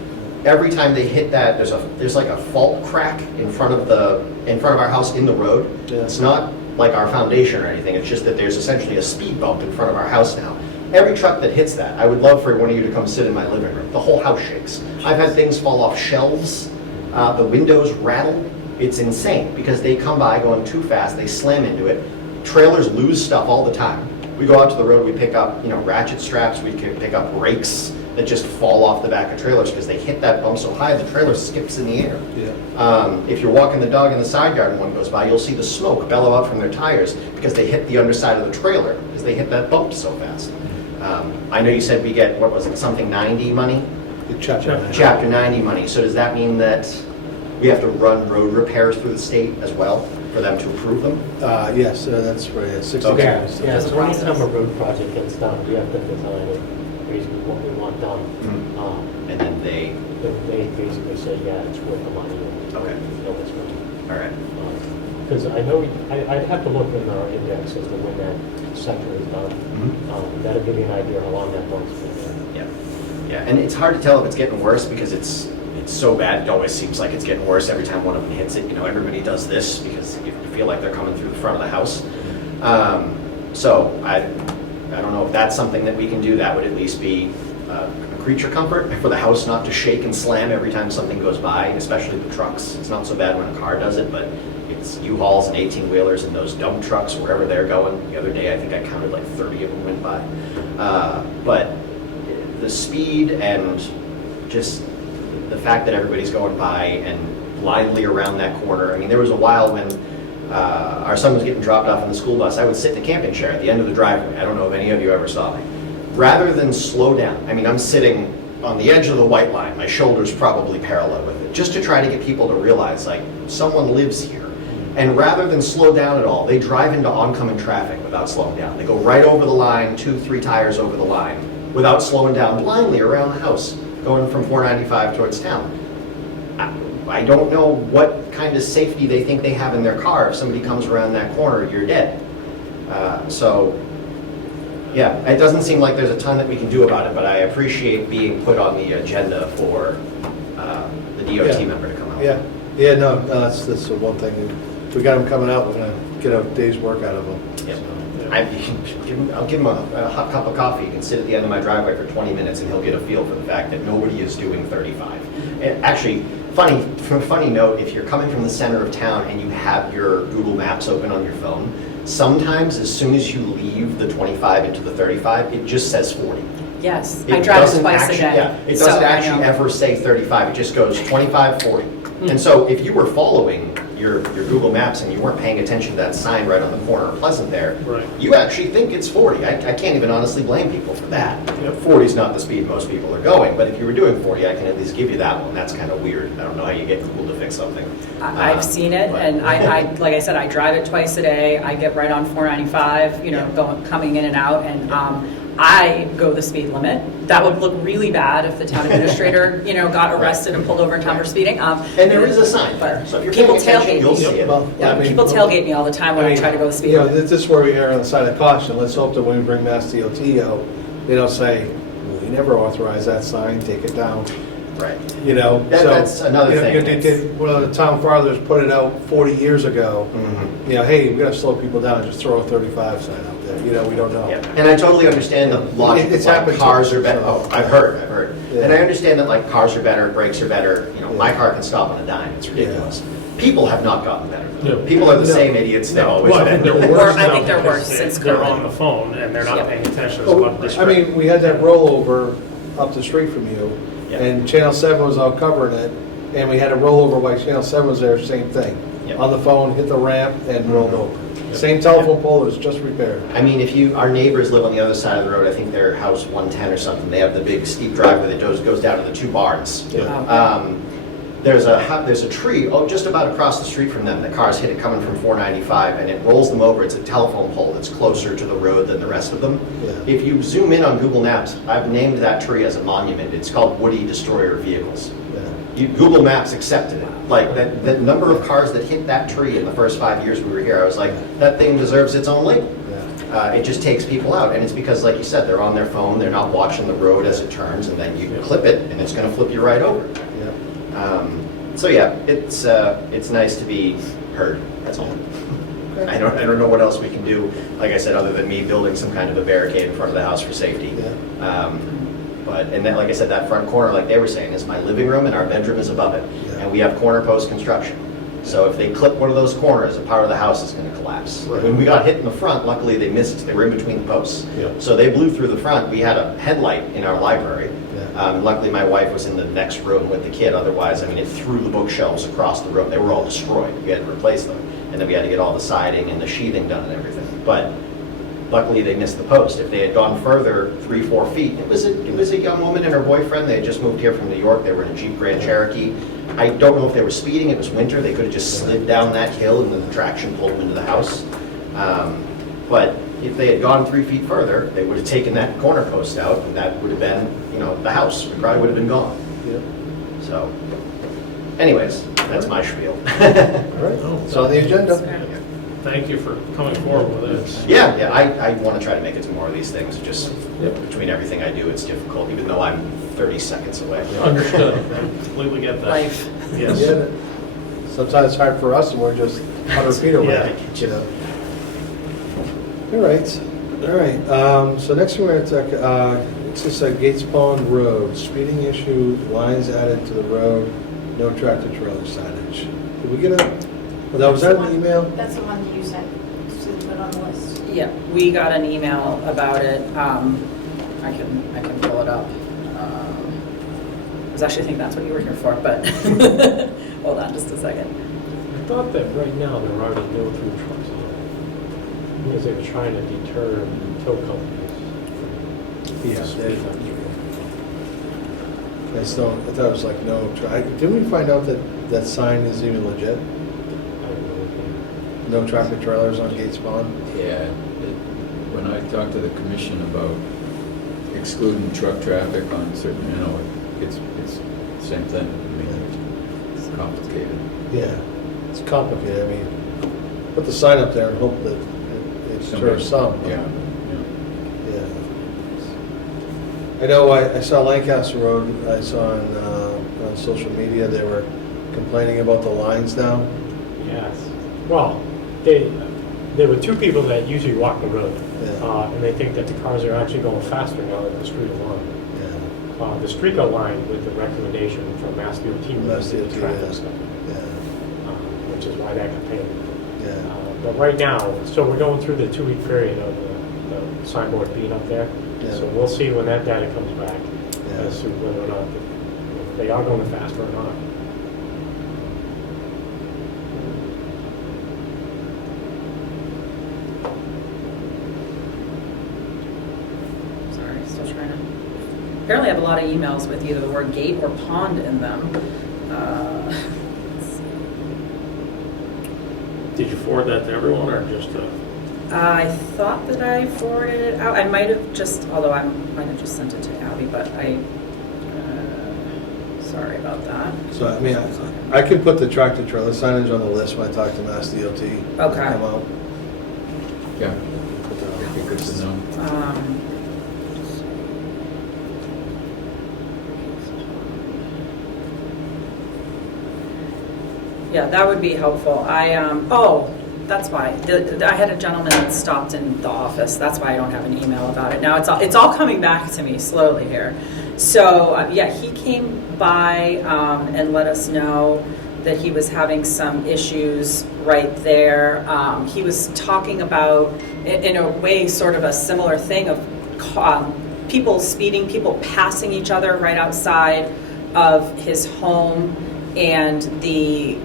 Every time they hit that, there's like a fault crack in front of our house in the road. Yeah. It's not like our foundation or anything. It's just that there's essentially a speed bump in front of our house now. Every truck that hits that, I would love for one of you to come sit in my living room. The whole house shakes. I've had things fall off shelves. The windows rattle. It's insane because they come by going too fast. They slam into it. Trailers lose stuff all the time. We go out to the road, we pick up, ratchet straps. We can pick up rakes that just fall off the back of trailers because they hit that bump so high the trailer skips in the air. Yeah. If you're walking the dog in the side yard and one goes by, you'll see the smoke bellow out from their tires because they hit the underside of the trailer because they hit that bump so fast. I know you said we get, something 90 money? The chapter. Chapter 90 money. So does that mean that we have to run road repairs through the state as well for them to approve them? Yes, that's right. Yeah, 60 Okay. days. Yeah, so anytime a road project gets done, we have to design it, basically what we want done. And then they, They basically say, yeah, it's worth the money. Okay. It's worth all right. Because I know, I'd have to look in our index as to when that section is done. That'll give you an idea how long that bump's been there. Yeah, and it's hard to tell if it's getting worse because it's so bad. It always seems like it's getting worse every time one of them hits it. Everybody does this because you feel like they're coming through the front of the house. So I don't know if that's something that we can do. That would at least be a creature comfort for the house not to shake and slam every time something goes by, especially the trucks. It's not so bad when a car does it, but it's U-Hauls and 18-wheelers and those dump trucks, wherever they're going. The other day, I think I counted like 30 of them went by. But the speed and just the fact that everybody's going by and blindly around that corner. I mean, there was a while when our son was getting dropped off in the school bus. I would sit in a camping chair at the end of the driveway. I don't know if any of you ever saw me. Rather than slow down, I mean, I'm sitting on the edge of the white line. My shoulder's probably parallel with it, just to try to get people to realize, like, someone lives here. And rather than slow down at all, they drive into oncoming traffic without slowing down. They go right over the line, 2-3 tires over the line, without slowing down, blindly around the house, going from 495 towards town. I don't know what kind of safety they think they have in their car. If somebody comes around that corner, you're dead. Yeah, it doesn't seem like there's a ton that we can do about it, but I appreciate being put on the agenda for the DOT member to come out. Yeah, no, that's the one thing. If we got them coming out, we're gonna get a day's work out of them. Yep. I'll give him a hot cup of coffee. He can sit at the end of my driveway for 20 minutes and he'll get a feel for the fact that nobody is doing 35. And actually, funny note, if you're coming from the center of town and you have your Google Maps open on your phone, sometimes as soon as you leave the 25 into the 35, it just says 40. Yes, It I drive it doesn't twice a actually- day. Yeah, it so doesn't I actually know. ever say 35, it just goes 25, 40. And so if you were following your Google Maps and you weren't paying attention to that sign right on the corner of Pleasant there, Right. you actually think it's 40. I can't even honestly blame people for that. Yep. 40 is not the speed most people are going, but if you were doing 40, I can at least give you that one. That's kind of weird. I don't know how you get Google to fix something. I've seen it, but- and I, like I said, I drive it twice a day. I get right on 495, Yeah. coming in and out, and I go the speed limit. That would look really bad if the town administrator, got arrested and pulled over in town for speeding. And there is a sign there, so if you're People paying attention, tailgate you'll me. see it. Well, Yeah, I mean, people tailgate me all the time when I try to go the speed You know, limit. this is where we err on the side of caution. Let's hope that when we bring Mass DOT out, they don't say, well, we never authorized that sign, take it down. Right. That's another thing. One of the town fathers put it out 40 years ago. Mhm. Hey, we gotta slow people down, just throw a 35 sign out there. We don't know. Yeah, and I totally understand the logic. It's like happened to cars us, are better. so- Oh, I've heard. Yeah. And I understand that like cars are better, brakes are better. My Yeah. car can stop on a dime. It's ridiculous. People have not gotten better. though. No. People are the No. same idiots they've always Well, I think been. they're worse I now think they're because worse since they're COVID. on the phone and they're not Yep. paying attention. It's Oh, about I distraction. mean, we had that rollover up the street from you, Yeah. and Channel 7 was out covering it, and we had a rollover by Channel 7 was there, same thing. Yeah. On the phone, hit the ramp, and rolled over. Same telephone pole that was just repaired. I mean, our neighbors live on the other side of the road. I think they're house 110 or something. They have the big steep driveway that goes down to the two barns. Yeah. There's a tree just about across the street from them. The cars hit it coming from 495, and it rolls them over. It's a telephone pole that's closer to the road than the rest of them. Yeah. If you zoom in on Google Maps, I've named that tree as a monument. It's called Woody Destroyer Vehicles. Google Maps accepted it. Like the number of cars that hit that tree in the first 5 years we were here, I was like, that thing deserves its own label. Yeah. It just takes people out, and it's because, like you said, they're on their phone, they're not watching the road as it turns, and then you clip it, and it's going to flip you right over. Yeah. So yeah, it's nice to be heard. That's all. I don't know what else we can do. Like I said, other than me building some kind of a barricade in front of the house for safety. Yeah. And then, like I said, that front corner, like they were saying, is my living room, and our bedroom is above it, Yeah. and we have corner post construction. So if they clip one of those corners, a part of the house is going to collapse. Right. When we got hit in the front, luckily they missed. They were in between the posts. Yeah. So they blew through the front. We had a headlight in our library. Yeah. Luckily, my wife was in the next room with the kid. Otherwise, I mean, it threw the bookshelves across the room. They were all destroyed. We had to replace them. And then we had to get all the siding and the sheathing done and everything. But luckily, they missed the post. If they had gone further 3-4 feet, it was a young woman and her boyfriend. They had just moved here from New York. They were in a Jeep Grand Cherokee. I don't know if they were speeding. It was winter. They could have just slid down that hill and the traction pulled them into the house. But if they had gone 3 feet further, they would have taken that corner post out, and that would have been, the house. It probably would have been gone. Yeah. So, anyways, that's my spiel. All right. It's on the agenda. Thank you for coming forward with this. Yeah, I want to try to make it to more of these things. Just between everything I do, it's difficult, even though I'm 30 seconds away. Understood. I completely get that. Life. Get Yes. it? Sometimes it's hard for us, and we're just 100 feet away. Yeah. All right. So next we're going to talk, it's just Gates Pond Road, speeding issue, lines added to the road, no tractor trailer signage. Did we get was that an email? That's the one that you sent, to put on the list. Yeah, we got an email about it. I can pull it up. I was actually thinking that's what you were here for, but hold on just a second. I thought that right now there are already no through trucks on it. Because they were trying to deter tow companies. Yes. I thought it was like no, didn't we find out that sign is even legit? I don't know. No tractor trailers on Gates Pond? Yeah, when I talked to the commission about excluding truck traffic on certain, it's the same thing. I mean, it's complicated. Yeah, it's complicated. I mean, put the sign up there and hope that it deters some. Yeah. Yeah. I know I saw Lancaster Road, I saw on social media, they were complaining about the lines now. Yes. Well, they, there were two people that usually walk the road, Yeah. and they think that the cars are actually going faster now than the street line. Yeah, The street aligned with the recommendation from Mass DOT, Mass the DOT, traffic yeah. study, yeah, which is why that got paid. yeah. But right now, so we're going through the 2-week period of the signboard being up there. Yeah. So we'll see when that data comes back Yeah. as to whether or not they are going faster or not. Sorry, still trying to. Apparently I have a lot of emails with either the word gate or pond in them. Let's see. Did you forward that to everyone or just I thought that I forwarded it out. I might have just, although I might have just sent it to Abby, but sorry about that. So, I mean, I could put the tractor trailer signage on the list when I talk to Mass DOT. Okay. Come out. Yeah, Put that on it'd be the good list. to know. Yeah, that would be helpful. That's why. I had a gentleman that stopped in the office. That's why I don't have an email about it. Now it's all coming back to me slowly here. So, yeah, he came by and let us know that he was having some issues right there. He was talking about, in a way, sort of a similar thing of people speeding, people passing each other right outside of his home. And the,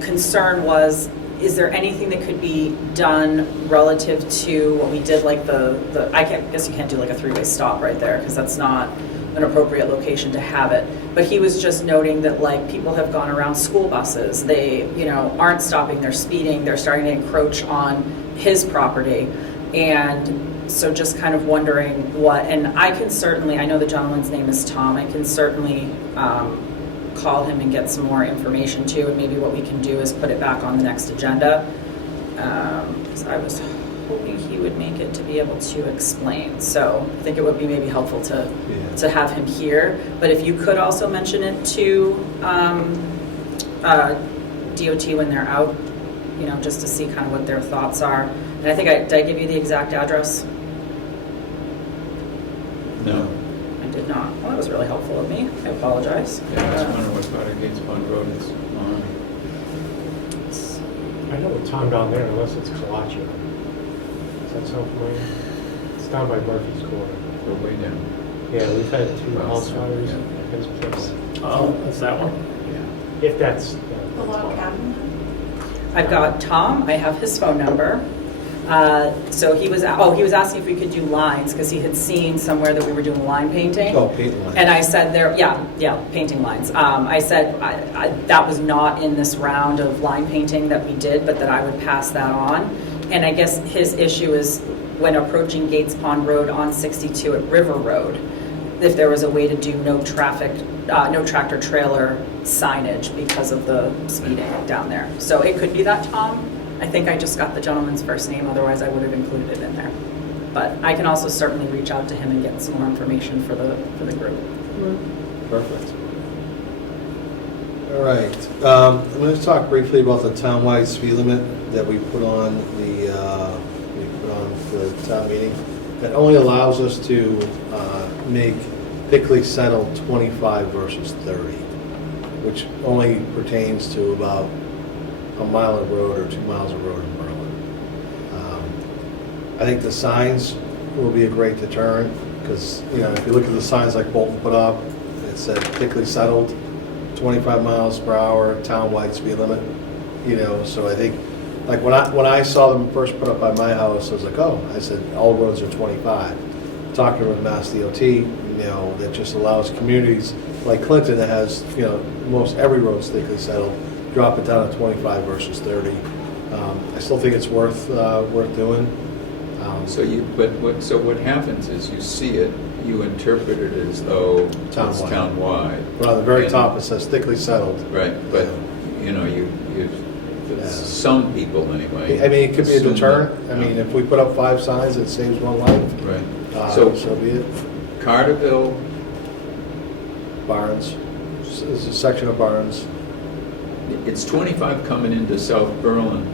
concern was, is there anything that could be done relative to what we did, like I guess you can't do like a three-way stop right there because that's not an appropriate location to have it. But he was just noting that like people have gone around school buses. They, aren't stopping, they're speeding, they're starting to encroach on his property. And so just kind of wondering and I know the gentleman's name is Tom, I can certainly call him and get some more information too, and maybe what we can do is put it back on the next agenda. Because I was hoping he would make it to be able to explain. So I think it would be maybe helpful to have him here. But if you could also mention it to DOT when they're out, just to see kind of what their thoughts are. And I think did I give you the exact address? No. I did not. Well, that was really helpful of me. I apologize. Yeah, I was wondering what part of Gates Pond Road is on. I know a town down there, unless it's Calaccio. Does that sound familiar? It's down by Murphy's Corner. Go way down. Yeah, we've had two Well, house fires yeah. at his place. oh, that's that one? Yeah. If that's... The log cabin? I've got Tom, I have his phone number. So he was asking if we could do lines, because he had seen somewhere that we were doing line painting. Oh, paint line. And I said painting lines. I said that was not in this round of line painting that we did, but that I would pass that on. And I guess his issue is when approaching Gates Pond Road on 62 at River Road, if there was a way to do no tractor trailer signage because of the speeding down there. So it could be that, Tom. I think I just got the gentleman's first name, otherwise I would have included it in there. But I can also certainly reach out to him and get some more information for the group. Perfect. All right. I'm going to talk briefly about the townwide speed limit that we put on the town meeting. That only allows us to make thickly settled 25 versus 30, which only pertains to about a mile of road or 2 miles of road in Berlin. I think the signs will be a great deterrent because, if you look at the signs like Bolton put up, it said thickly settled, 25 miles per hour, townwide speed limit, so I think, like when I saw them first put up by my house, I was like, oh, I said, all roads are 25. Talking with Mass DOT, that just allows communities like Clinton that has, most every road's thickly settled, drop it down to 25 versus 30. I still think it's worth doing. So what happens is you see it, you interpret it as though it's townwide. But on the very top, it says thickly settled. Right, but, some people anyway. I mean, it could be a assume that. that, If we put up 5 signs, it saves 1 life. Right. So be it. Carterville, Barnes, there's a section of Barnes. it's 25 coming into South Berlin,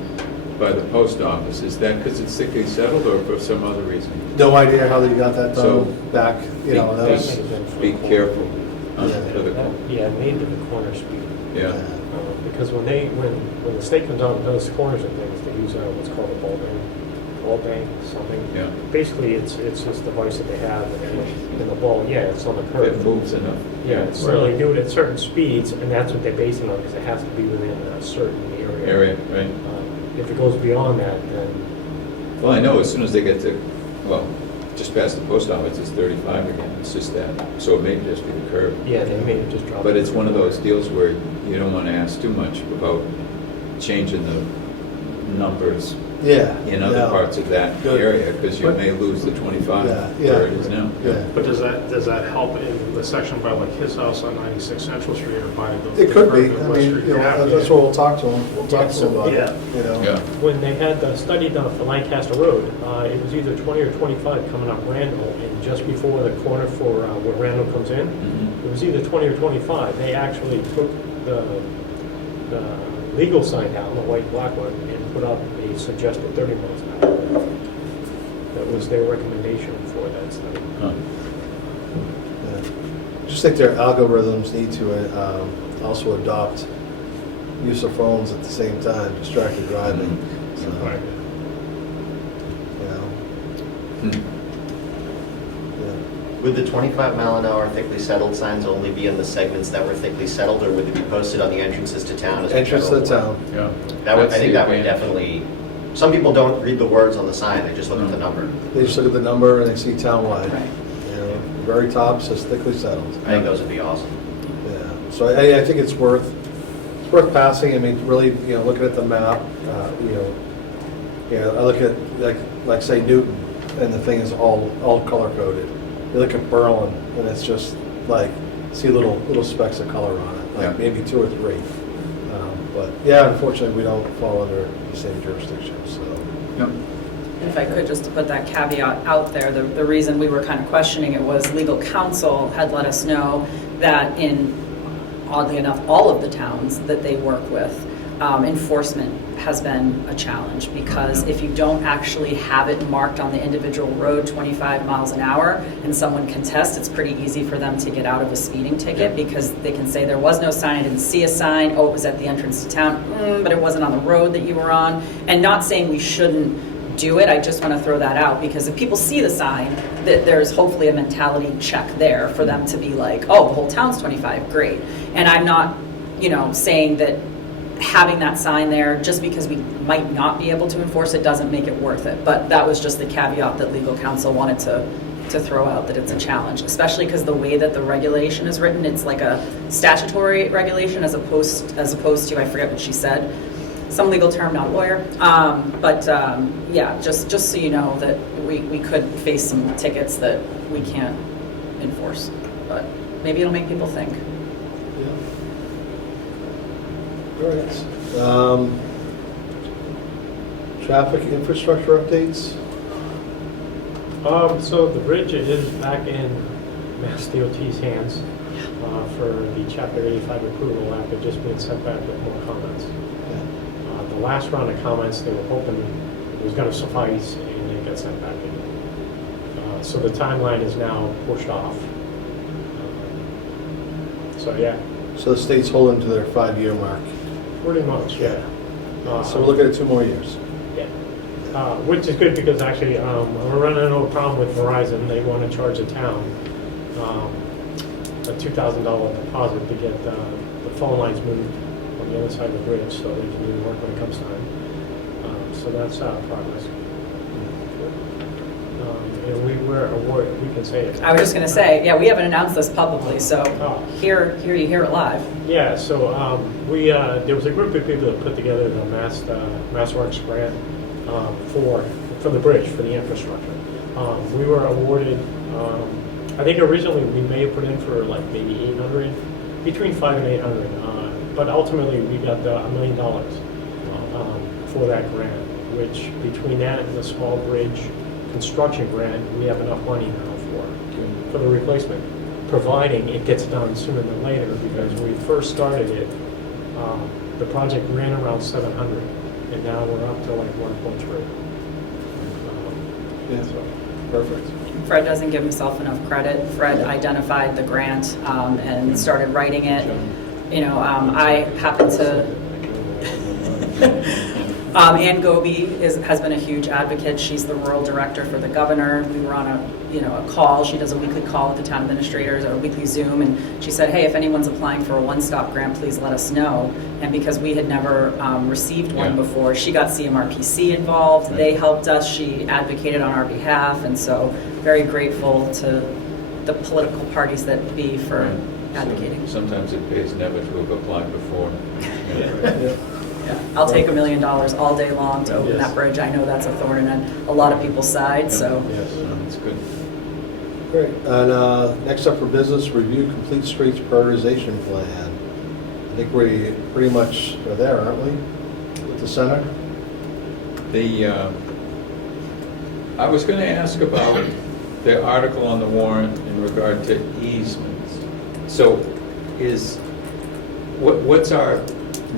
by the post office, is that because it's thickly settled or for some other reason? No idea how they got that So, done back, you know, that was, Be careful. Yeah. For the- Yeah, made to the corner speed. Yeah, Because when the state comes out and does corners and things, they use what's called a ball bank, something. yeah. Basically, it's this device that they have, and the ball, yeah, it's on the curve. It moves enough. Yeah, so they do it at certain speeds, and that's what they're basing on, because it has to be within a certain area. Area, right? If it goes beyond that, then, Well, I know as soon as they get to, well, just past the post office, it's 35 again. It's just that. So it may just be the curve. yeah, they may have just dropped. But it. it's one of those deals where you don't want to ask too much about changing the numbers yeah. in other no. parts of that Good. area, because you But- may lose the 25 Yeah, where yeah. it is now. Yeah. But does that help in the section by like his house on 96 Central Street or by the? It could be, the I West mean, Street you know, Ave? that's what we'll talk to them, we'll talk Yeah, to them about it, yeah. you know. Yeah. When they had the study done for Lancaster Road, it was either 20 or 25 coming up Randall, and just before the corner for where Randall comes in, Mhm. it was either 20 or 25. They actually took the legal sign down, the white black one, and put up a suggested 30 miles an hour. That was their recommendation for that study. Huh. Yeah. Just think their algorithms need to also adopt use of phones at the same time, distracted driving, so, you know. Hmm. Yeah. Would the 25 mile an hour thickly settled signs only be in the segments that were thickly settled, or would they be posted on the entrances to town? As a Entrance to the general town. Yeah. That would, That's I think the that would advantage. definitely, some people don't read the words on the sign, they just look at the number. They just look at the number and they see townwide. Right. You know, very top says thickly settled. I think those would be awesome. Yeah, so I think it's worth passing. I mean, really, you know, looking at the map, you know, yeah, I look at like say Newton, and the thing is all color coded. You look at Berlin, and it's just like see little specks of color on it, like Yeah. maybe 2 or 3. But yeah, unfortunately, we don't fall under the same jurisdiction. So Yep. If I could, just to put that caveat out there, the reason we were kind of questioning it was legal counsel had let us know that in, oddly enough, all of the towns that they work with, enforcement has been a challenge, because if you don't actually have it marked on the individual road 25 miles an hour and someone contests, it's pretty easy for them to get out of a speeding ticket, because they can say there was no sign, I didn't see a sign, oh, it was at the entrance to town, but it wasn't on the road that you were on. And not saying we shouldn't do it, I just want to throw that out, because if people see the sign, that there's hopefully a mentality check there for them to be like, oh, the whole town's 25, great. And I'm not, saying that having that sign there, just because we might not be able to enforce it, doesn't make it worth it. But that was just the caveat that legal counsel wanted to throw out, that it's a challenge, especially because the way that the regulation is written, it's like a statutory regulation as opposed to, I forget what she said, some legal term, not a lawyer. Yeah, just so you know that we could face some tickets that we can't enforce. But maybe it'll make people think. all right. Traffic infrastructure updates. So the bridge is back in Mass DOT's hands for the Chapter 85 approval after just being sent back with more comments. The last round of comments, they were hoping it was going to suffice, and it got sent back again. So the timeline is now pushed off. So yeah, So the state's holding to their 5-year mark. pretty much, yeah. So we're looking at 2 more years. Yeah. Which is good, because actually we're running into a problem with Verizon. They want to charge the town a $2,000 deposit to get the phone lines moved on the other side of the bridge, so they can do the work when it comes time. So that's progress. And we were awarded, we can say it. I was just going to say, yeah, we haven't announced this publicly, so Oh. here you hear it live. Yeah, so there was a group of people that put together the MassWorks grant for the bridge, for the infrastructure. We were awarded, I think originally we may have put in for like maybe 800, between 5 and 800, but ultimately we got $1 million for that grant, which between that and the small bridge construction grant, we have enough money now for the replacement, providing it gets done sooner than later, because when we first started it, the project ran around 700. and now we're up to like 1.3. Yeah, perfect. Fred doesn't give himself enough credit. Fred identified the grant and started writing it. You know, I happen to, Ann Goby has been a huge advocate. She's the rural director for the governor. We were on a call. She does a weekly call with the town administrators or a weekly Zoom, and she said, hey, if anyone's applying for a one-stop grant, please let us know. And because we had never received one before, she got CMRPC involved. They helped us. She advocated on our behalf, and so very grateful to the political parties that be for advocating. Sometimes it pays never to have applied before. Yeah. Yeah, I'll take $1 million all day long to open that bridge. I know that's a thorn in a lot of people's side, so. Yes, that's good. Great. And next up for business, review complete streets prioritization plan. I think we pretty much are there, aren't we? With the center? I was going to ask about the article on the warrant in regard to easements. So what's our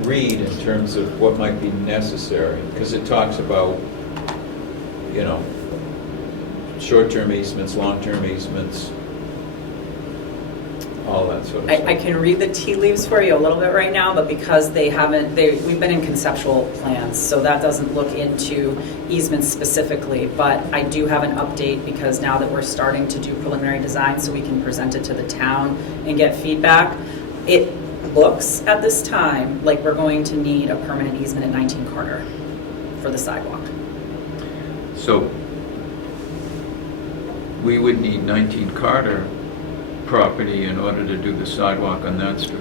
read in terms of what might be necessary? Because it talks about, you know, short-term easements, long-term easements, all that sort of stuff. I can read the tea leaves for you a little bit right now, but because we've been in conceptual plans, so that doesn't look into easements specifically, but I do have an update because now that we're starting to do preliminary design so we can present it to the town and get feedback, it looks at this time like we're going to need a permanent easement at 19 Carter for the sidewalk. So we would need 19 Carter property in order to do the sidewalk on that stretch.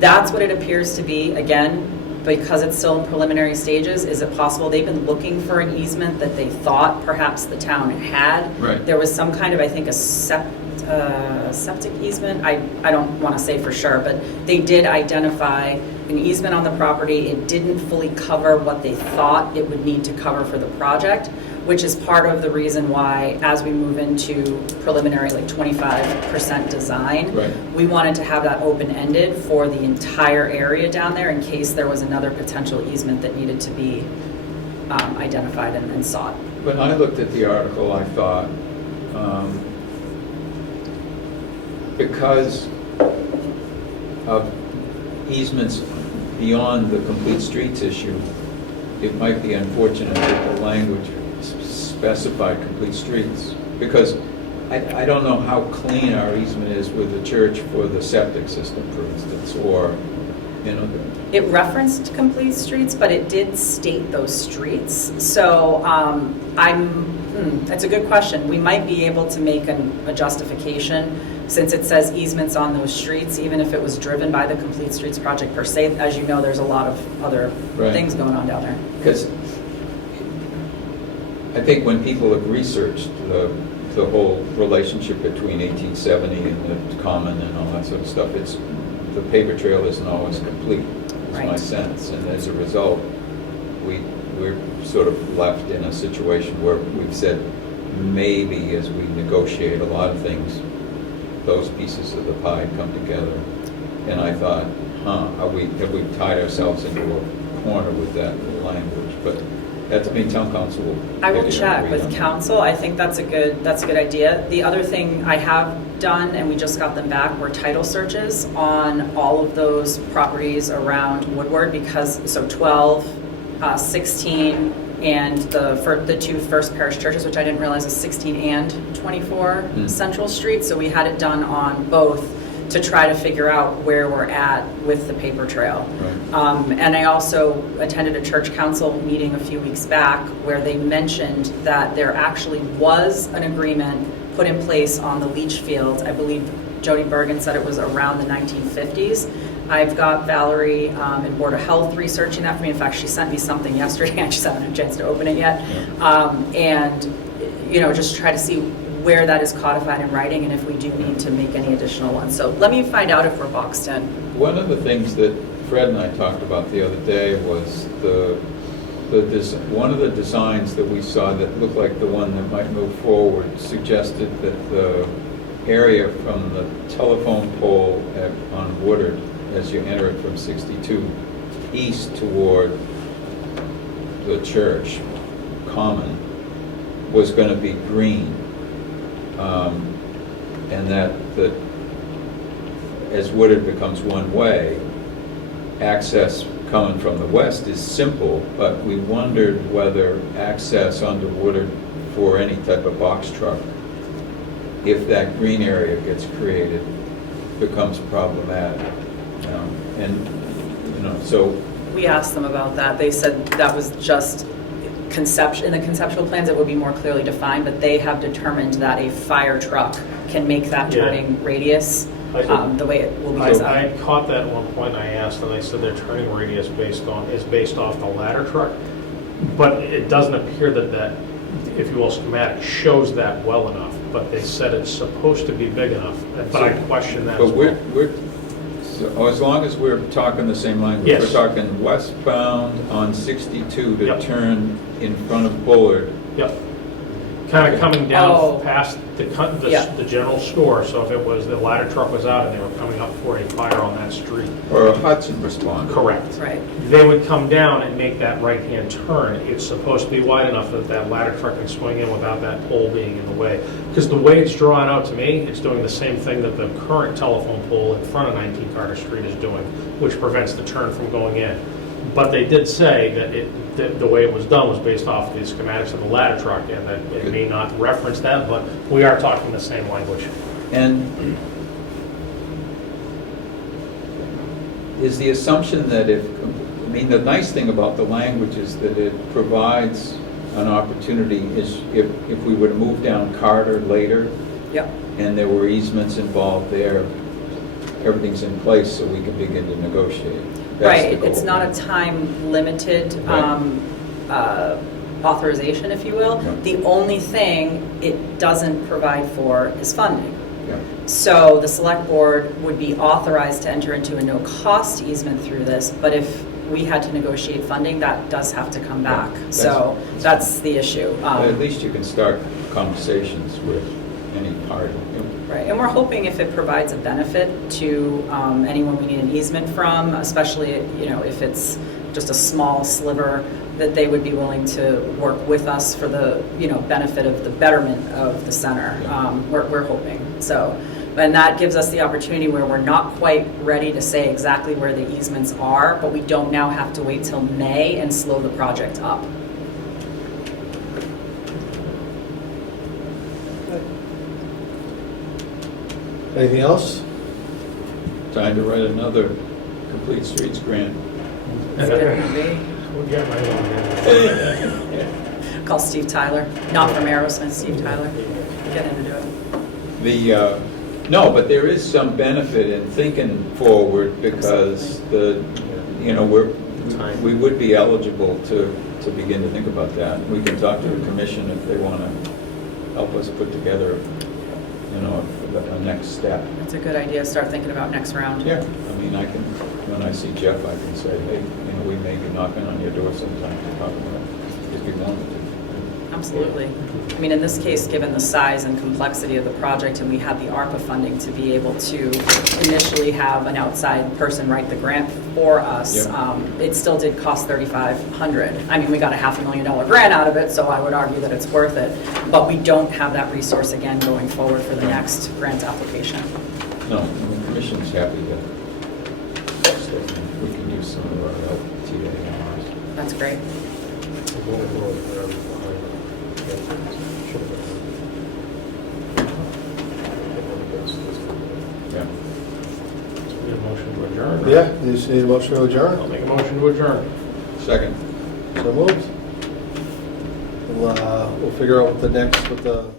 That's what it appears to be. Again, because it's still in preliminary stages, is it possible they've been looking for an easement that they thought perhaps the town had? Right. There was some kind of, I think, a septic easement. I don't want to say for sure, but they did identify an easement on the property. It didn't fully cover what they thought it would need to cover for the project, which is part of the reason why, as we move into preliminary, like 25% design, we wanted to have that open-ended for the entire area down there in case there was another potential easement that needed to be identified and sought. When I looked at the article, I thought, because of easements beyond the complete streets issue, it might be unfortunate that the language specify complete streets, because I don't know how clean our easement is with the church for the septic system, for instance, or, you know. It referenced complete streets, but it did state those streets. So that's a good question. We might be able to make a justification since it says easements on those streets, even if it was driven by the Complete Streets project per se. As you know, there's a lot of other things going on down there. Because I think when people have researched the whole relationship between 1870 and the common and all that sort of stuff, the paper trail isn't always complete, is my sense. And as a result, we're sort of left in a situation where we've said maybe as we negotiate a lot of things, those pieces of the pie come together. And I thought, have we tied ourselves into a corner with that language? But that's, town council will. I will check with council. I think that's a good idea. The other thing I have done, and we just got them back, were title searches on all of those properties around Woodward, because 12, 16, and the two first parish churches, which I didn't realize was 16 and 24 Central Street. So we had it done on both to try to figure out where we're at with the paper trail. And I also attended a church council meeting a few weeks back where they mentioned that there actually was an agreement put in place on the leach field. I believe Jody Bergen said it was around the 1950s. I've got Valerie in Board of Health researching that for me. In fact, she sent me something yesterday. I just haven't had a chance to open it yet. And, just try to see where that is codified in writing and if we do need to make any additional ones. So let me find out if we're boxed in. One of the things that Fred and I talked about the other day was one of the designs that we saw that looked like the one that might move forward suggested that the area from the telephone pole on Woodard, as you enter it from 62 east toward the church common was going to be green. And that as Woodard becomes one way, access coming from the west is simple, but we wondered whether access onto Woodard for any type of box truck, if that green area gets created, becomes problematic. So We asked them about that. They said that was just conception, in the conceptual plans, it would be more clearly defined, but they have determined that a fire truck can make that Yeah. turning radius the way it will be I designed. caught that at one point, and I asked, and they said their turning radius is based off the ladder truck, but it doesn't appear that, if you will, schematic shows that well enough, but they said it's supposed to be big enough, but I question that as But well. so as long as we're talking the same language, Yes. we're talking westbound on 62 to Yep. turn in front of Bullard. Yep. Kind of coming down Oh. past Yeah. the general store, so if it was, the ladder truck was out and they were coming up for a fire on that street. Or a Hudson responder. Correct. Right. They would come down and make that right-hand turn. It's supposed to be wide enough that that ladder truck can swing in without that pole being in the way. Because the way it's drawn out to me, it's doing the same thing that the current telephone pole in front of 19 Carter Street is doing, which prevents the turn from going in. But they did say that the way it was done was based off the schematics of the ladder truck, and that it may not reference that, but we are talking the same language. And is the assumption that the nice thing about the language is that it provides an opportunity is if we were to move down Carter later Yep. and there were easements involved there, everything's in place so we can begin to negotiate. That's the Right, goal. it's not a time-limited Right. authorization, if you will. Yeah. The only thing it doesn't provide for is funding. Yeah. So the select board would be authorized to enter into a no-cost easement through this, but if we had to negotiate funding, that does have to come back. So that's the issue. But at least you can start conversations with any party. Right, and we're hoping if it provides a benefit to anyone we need an easement from, especially, if it's just a small sliver, that they would be willing to work with us for the, benefit of the betterment of the center. Yeah. We're hoping, so. And that gives us the opportunity where we're not quite ready to say exactly where the easements are, but we don't now have to wait till May and slow the project up. Anything else? Time to write another Complete Streets grant. Is it gonna be? We'll get right on that. Call Steve Tyler, not from Aerosmith, Steve Tyler. Get him to do it. No, but there is some benefit in thinking forward because we would be eligible to begin to think about that. We can talk to the commission if they want to help us put together, a next step. It's a good idea, start thinking about next round. Yeah, when I see Jeff, I can say, hey, we may be knocking on your door sometime to talk about it, if you wanted to. Absolutely. In this case, given the size and complexity of the project, and we had the ARPA funding to be able to initially have an outside person write the grant for us, Yeah. It still did cost $3,500. We got a $500,000 grant out of it, so I would argue that it's worth it. But we don't have that resource again going forward for the next grant application. No, the commission's happy that we can use some of our LTA on ours. That's great. Yeah. We have a motion to adjourn? Yeah, you just need a motion to I'll adjourn? make a motion to adjourn. Second. So moved. We'll figure out what the